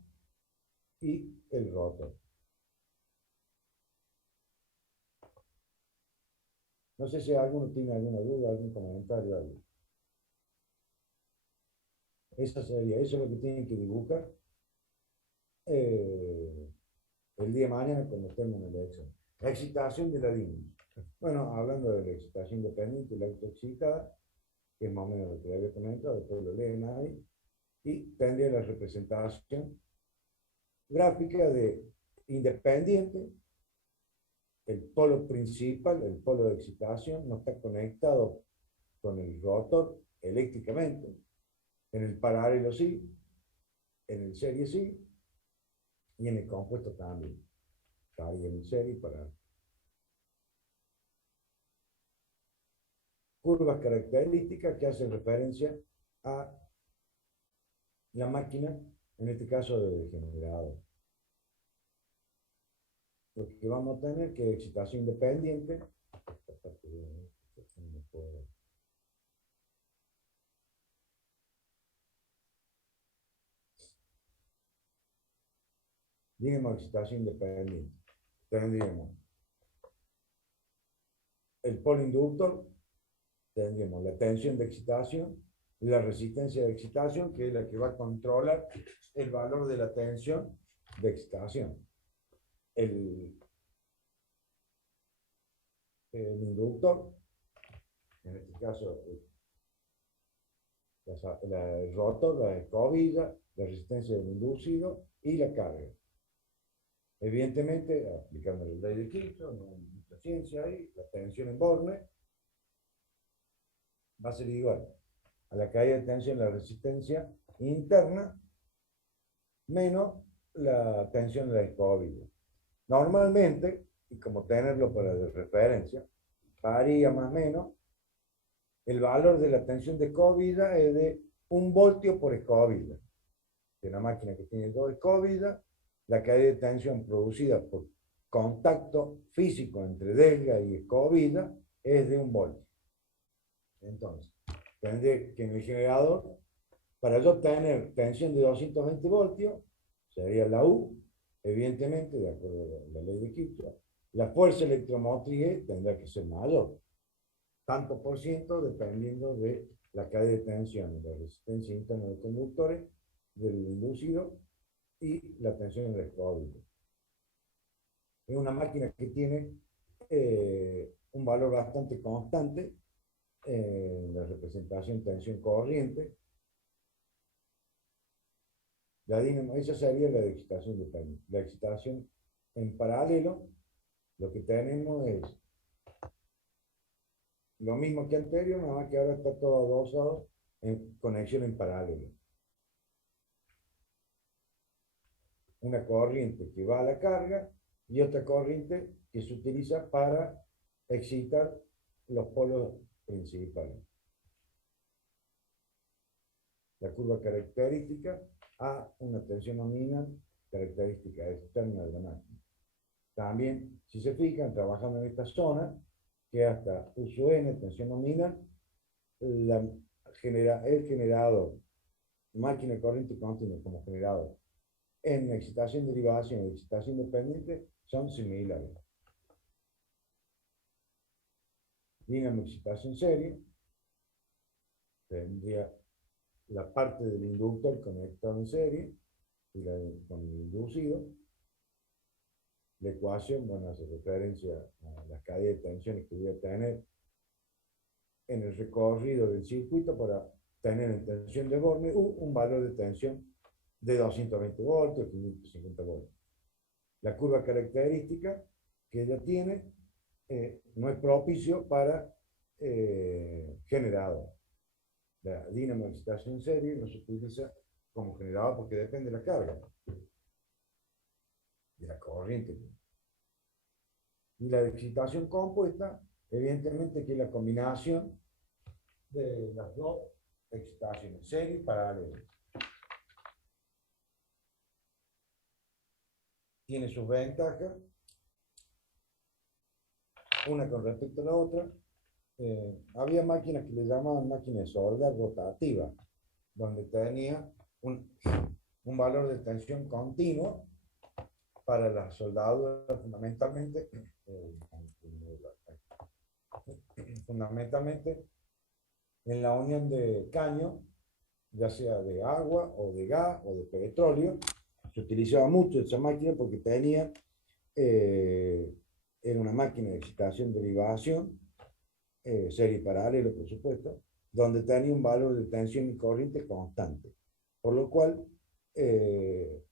y el rotor. No sé si alguno tiene alguna duda, algún comentario, algo. Eso es lo que tienen que dibujar el día de mañana cuando estemos en el examen. La excitación de la línea. Bueno, hablando de la excitación independiente, la autoexcitada, que es más o menos lo que había comentado, después lo leen ahí, y tendría la representación gráfica de independiente, el polo principal, el polo de excitación, no está conectado con el rotor eléctricamente, en el paralelo sí, en el serie sí, y en el compuesto también. Está ahí en el serie para curvas características que hacen referencia a la máquina, en este caso de generador. Porque vamos a tener que excitación independiente Dínamo de excitación independiente. Tendríamos el polo inductor, tendríamos la tensión de excitación y la resistencia de excitación, que es la que va a controlar el valor de la tensión de excitación. El inductor, en este caso, el rotor, la escobilla, la resistencia del inducido y la carga. Evidentemente, aplicando la ley de Kirchhoff, no hay mucha ciencia ahí, la tensión en Borne va a ser igual a la caída de tensión, la resistencia interna, menos la tensión en la escobilla. Normalmente, y como tenerlo para de referencia, varía más o menos, el valor de la tensión de escobilla es de 1 voltio por escobilla. De una máquina que tiene 2 escobillas, la caída de tensión producida por contacto físico entre delga y escobilla es de 1 voltio. Entonces, tendré que en el generador, para yo tener tensión de 220 voltios, sería la U, evidentemente, de acuerdo a la ley de Kirchhoff, la fuerza electromotriz tendrá que ser mayor, tanto por ciento dependiendo de la caída de tensión, la resistencia interna de los conductores, del inducido y la tensión en la escobilla. Es una máquina que tiene un valor bastante constante en la representación tensión-corriente. Esa sería la de excitación dependiente. La excitación en paralelo, lo que tenemos es lo mismo que anterior, nada más que ahora está todo adosado en conexión en paralelo. Una corriente que va a la carga y otra corriente que se utiliza para excitar los polos principales. La curva característica a una tensión nominal característica externa de la máquina. También, si se fijan, trabajando en esta zona, que hasta U sub n, tensión nominal, el generador, máquina de corriente continua como generador, en excitación de derivación y excitación dependiente son similares. Dínamo de excitación serie tendría la parte del inductor conectado en serie y con el inducido. La ecuación, bueno, hace referencia a las caídas de tensiones que voy a tener en el recorrido del circuito para tener en tensión de Borne un valor de tensión de 220 voltios, 550 voltios. La curva característica que ella tiene no es propicio para generador. La dínamo de excitación serie no se utiliza como generador porque depende de la carga, de la corriente. Y la de excitación compuesta, evidentemente que es la combinación de las dos excitaciones, serie y paralela. Tiene sus ventajas, una con respecto a la otra. Había máquinas que le llamaban máquinas de solda rotativa, donde tenía un valor de tensión continuo para la soldadura fundamentalmente en la unión de caño, ya sea de agua o de gas o de petróleo. Se utilizaba mucho esa máquina porque tenía, era una máquina de excitación de derivación, serie paralelo por supuesto, donde tenía un valor de tensión y corriente constante, por lo cual el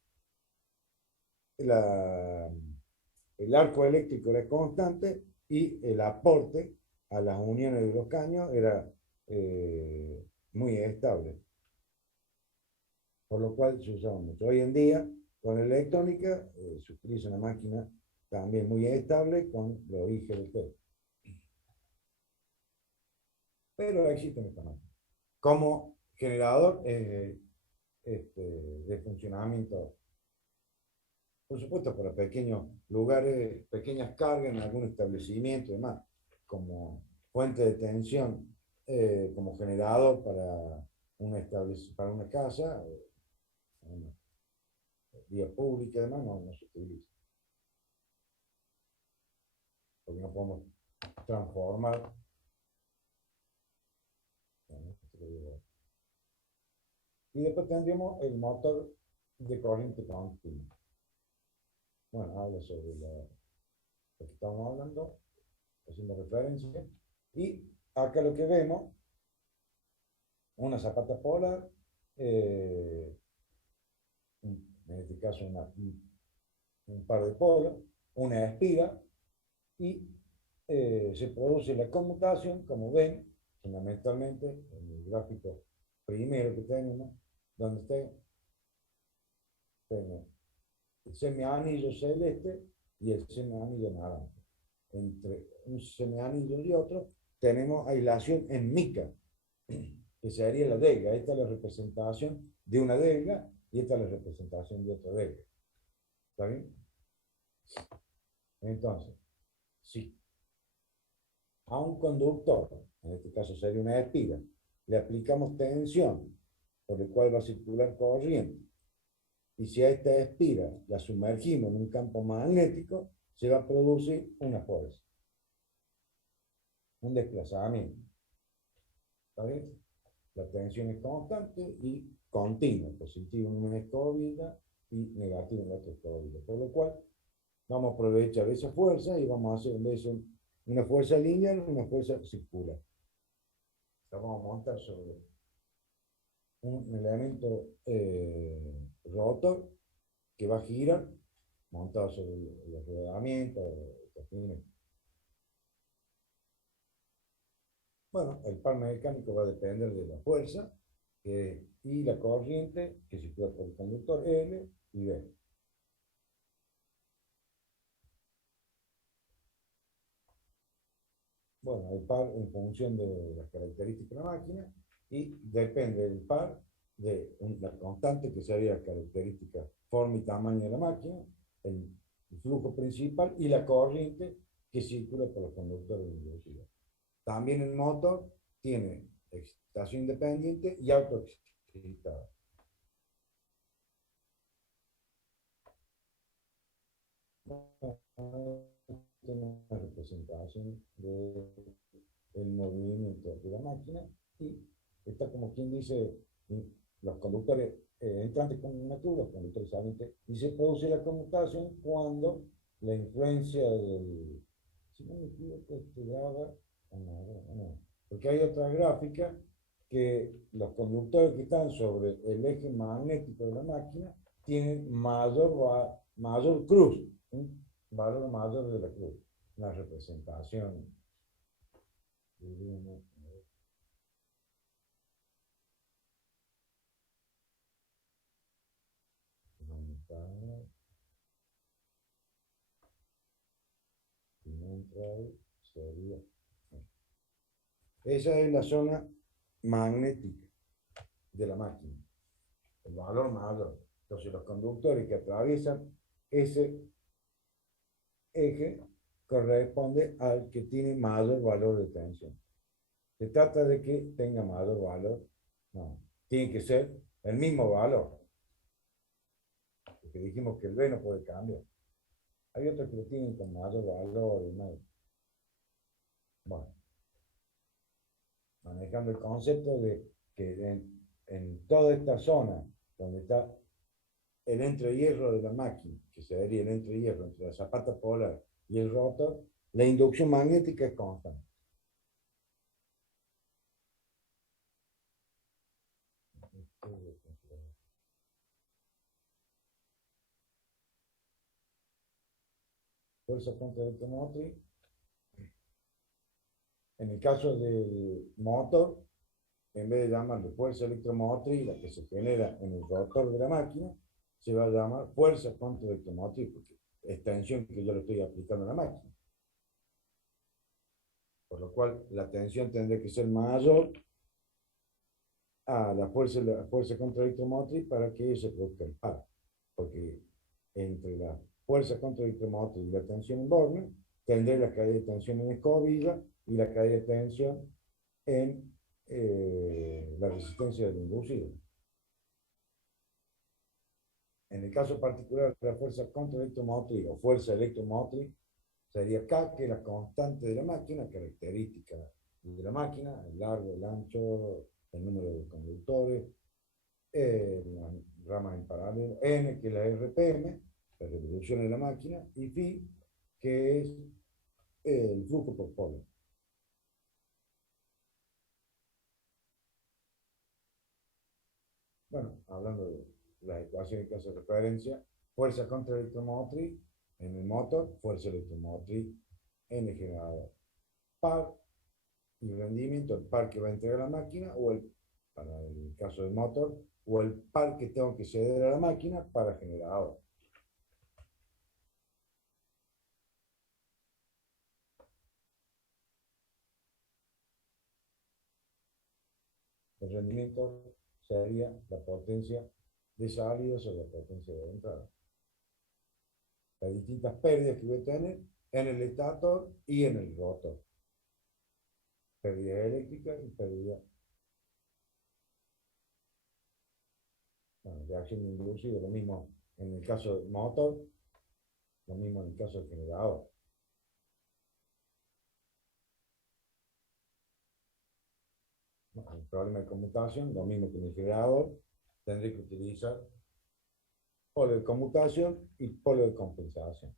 arco eléctrico era constante y el aporte a las uniones de los caños era muy estable, por lo cual se usaba mucho. Hoy en día, con electrónica, se utiliza una máquina también muy estable con los IGBT. Pero existen estas máquinas como generador de funcionamiento, por supuesto, para pequeños lugares, pequeñas cargas en algún establecimiento y demás. como fuente de tensión, como generador para para una casa, una vía pública y demás, no se utiliza. Porque no podemos transformar. Y después tendríamos el motor de corriente continua. Bueno, habla sobre lo que estamos hablando, haciendo referencia. Y acá lo que vemos, una zapata polar, en este caso un par de polos, una espiga, y se produce la conmutación, como ven, fundamentalmente en el gráfico primero que tenemos, donde tenemos el semianillo celeste y el semianillo naranja. Entre un semianillo y otro tenemos aislación en mica, que sería la delga. Esta es la representación de una delga y esta es la representación de otra delga. ¿Está bien? Entonces, si a un conductor, en este caso sería una espiga, le aplicamos tensión, por el cual va a circular corriente, y si a esta espiga la sumergimos en un campo magnético, se va a producir una fuerza, un desplazamiento. ¿Está bien? La tensión es constante y continua, positivo en una escobilla y negativo en la otra escobilla, por lo cual vamos a aprovechar esa fuerza y vamos a hacer en vez de una fuerza lineal, una fuerza circular. La vamos a montar sobre un elemento rotor que va a girar, montado sobre los rodamientos. Bueno, el par mecánico va a depender de la fuerza y la corriente que circula por el conductor L y B. Bueno, el par en función de las características de la máquina y depende del par de la constante que sería la característica forma y tamaño de la máquina, el flujo principal y la corriente que circula por los conductores de velocidad. También el motor tiene excitación independiente y autoexcitada. Una representación del movimiento de la máquina y está como quien dice los conductores entrantes con natura, los conductores salientes, y se produce la conmutación cuando la influencia del, si no me equivoco, porque hay otra gráfica que los conductores que están sobre el eje magnético de la máquina tienen mayor cruz, un valor mayor de la cruz, la representación. Esa es la zona magnética de la máquina, el valor mayor. Entonces los conductores que atraviesan ese eje corresponde al que tiene mayor valor de tensión. Se trata de que tenga mayor valor, no, tiene que ser el mismo valor, porque dijimos que el B no puede cambiar. Hay otros que lo tienen con mayor valor y no. Bueno, manejando el concepto de que en toda esta zona donde está el entrehierro de la máquina, que sería el entrehierro entre la zapata polar y el rotor, la inducción magnética es constante. Fuerza contra el automotriz. En el caso del motor, en vez de llamarle fuerza electromotriz, la que se genera en el rotor de la máquina, se va a llamar fuerza contra electromotriz, porque es tensión que yo le estoy aplicando a la máquina. Por lo cual, la tensión tendría que ser mayor a la fuerza contra electromotriz para que se produzca el par. Porque entre la fuerza contra electromotriz y la tensión en borne, tendré la caída de tensión en escobilla y la caída de tensión en la resistencia del inducido. En el caso particular de la fuerza contraelectromotriz o fuerza electromotriz, sería K, que es la constante de la máquina, característica de la máquina, el largo, el ancho, el número de conductores, las ramas en paralelo, N, que es la RPM, la revolución de la máquina, y phi, que es el flujo por polo. Bueno, hablando de las ecuaciones que hace referencia, fuerza contra electromotriz en el motor, fuerza electromotriz en el generador. Par y rendimiento, el par que va a entregar la máquina, o para el caso del motor, o el par que tengo que ceder a la máquina para generador. El rendimiento sería la potencia de salida sobre la potencia de entrada. Las distintas pérdidas que voy a tener en el estator y en el rotor. Pérdida eléctrica y pérdida, bueno, reacción inducida, lo mismo en el caso del motor, lo mismo en el caso del generador. El problema de conmutación, lo mismo que en el generador, tendré que utilizar polo de conmutación y polo de compensación.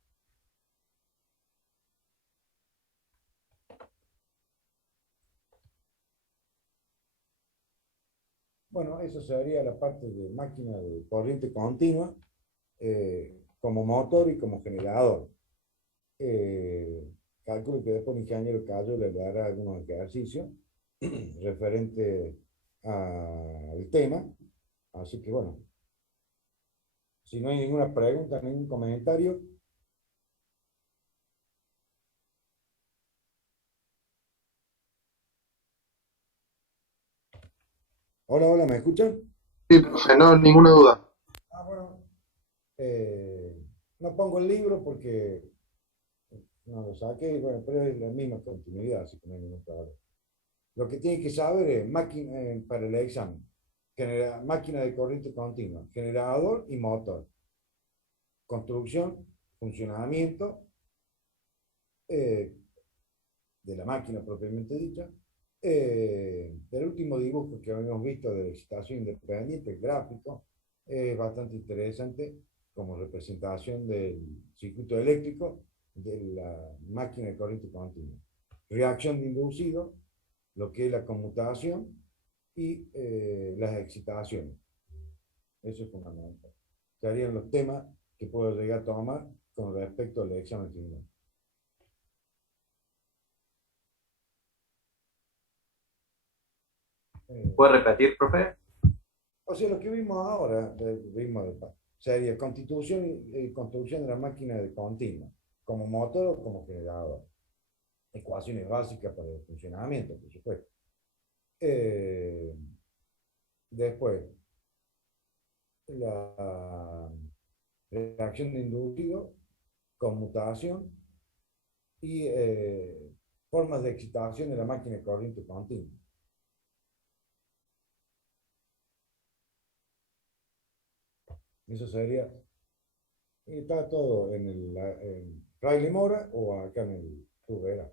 Bueno, eso sería la parte de máquina de corriente continua, como motor y como generador. Calculo que después el ingeniero Cayo le dará algunos ejercicios referente al tema. Así que bueno, si no hay ninguna pregunta, ningún comentario. Hola, hola, ¿me escuchan? Sí, profe, no, ninguna duda. Bueno, eh, no pongo el libro porque no lo saqué, bueno, pero es la misma continuidad, así que no hay ningún problema. Lo que tiene que saber es máquina, para el examen, máquina de corriente continua, generador y motor, construcción, funcionamiento eh, de la máquina propiamente dicha. El último dibujo que habíamos visto de excitación independiente, el gráfico, es bastante interesante como representación del circuito eléctrico de la máquina de corriente continua. Reacción de inducido, lo que es la conmutación y las excitaciones. Eso es fundamental. Serían los temas que puedo llegar a tomar con respecto al examen final. ¿Puede repetir, profe? O sea, lo que vimos ahora, sería constitución y construcción de la máquina de continua, como motor o como generador. Ecuaciones básicas para el funcionamiento, por supuesto. Eh, Después, la reacción de inducido, conmutación y formas de excitación de la máquina de corriente continua. Eso sería, está todo en el Fraile Mora o acá en el Tubera.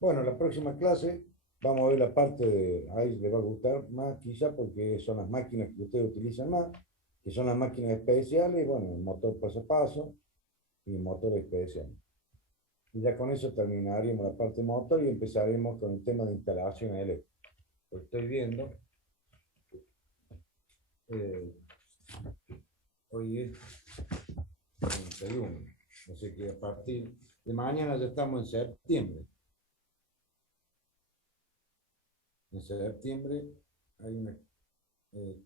Bueno, la próxima clase vamos a ver la parte de, ahí les va a gustar más quizá porque son las máquinas que ustedes utilizan más, que son las máquinas especiales, bueno, el motor paso a paso y el motor especial. Y ya con eso terminaríamos la parte motor y empezaremos con el tema de instalación eléctrica. Lo estoy viendo. Eh, Hoy es 31, así que a partir de mañana ya estamos en septiembre. En septiembre hay una,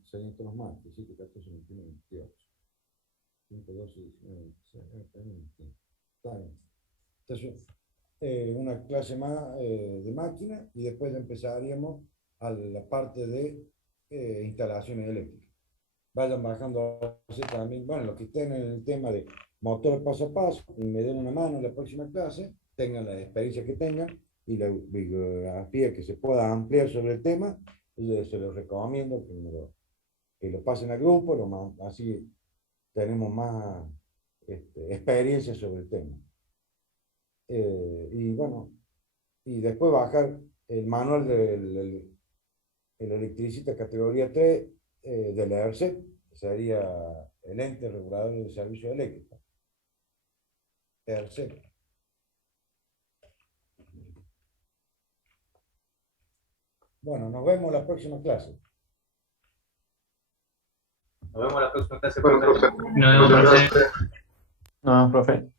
serían todos los martes, 7, 14, 21, 28. 5, 12, 19, 26, 27. Está bien. Entonces, una clase más de máquina y después empezaríamos a la parte de instalaciones eléctricas. vayan bajando así también, bueno, los que estén en el tema de motor paso a paso, y me den una mano en la próxima clase, tengan la experiencia que tengan y la bibliografía que se pueda ampliar sobre el tema, y se los recomiendo que lo pasen al grupo, así tenemos más experiencia sobre el tema. Y bueno, y después bajar el manual del el electricista categoría 3 de la ERCEP, sería el ente regulador del servicio eléctrico. ERCEP. Bueno, nos vemos la próxima clase. Nos vemos la próxima clase. Bueno, profe. No, profe. Profe. No, profe.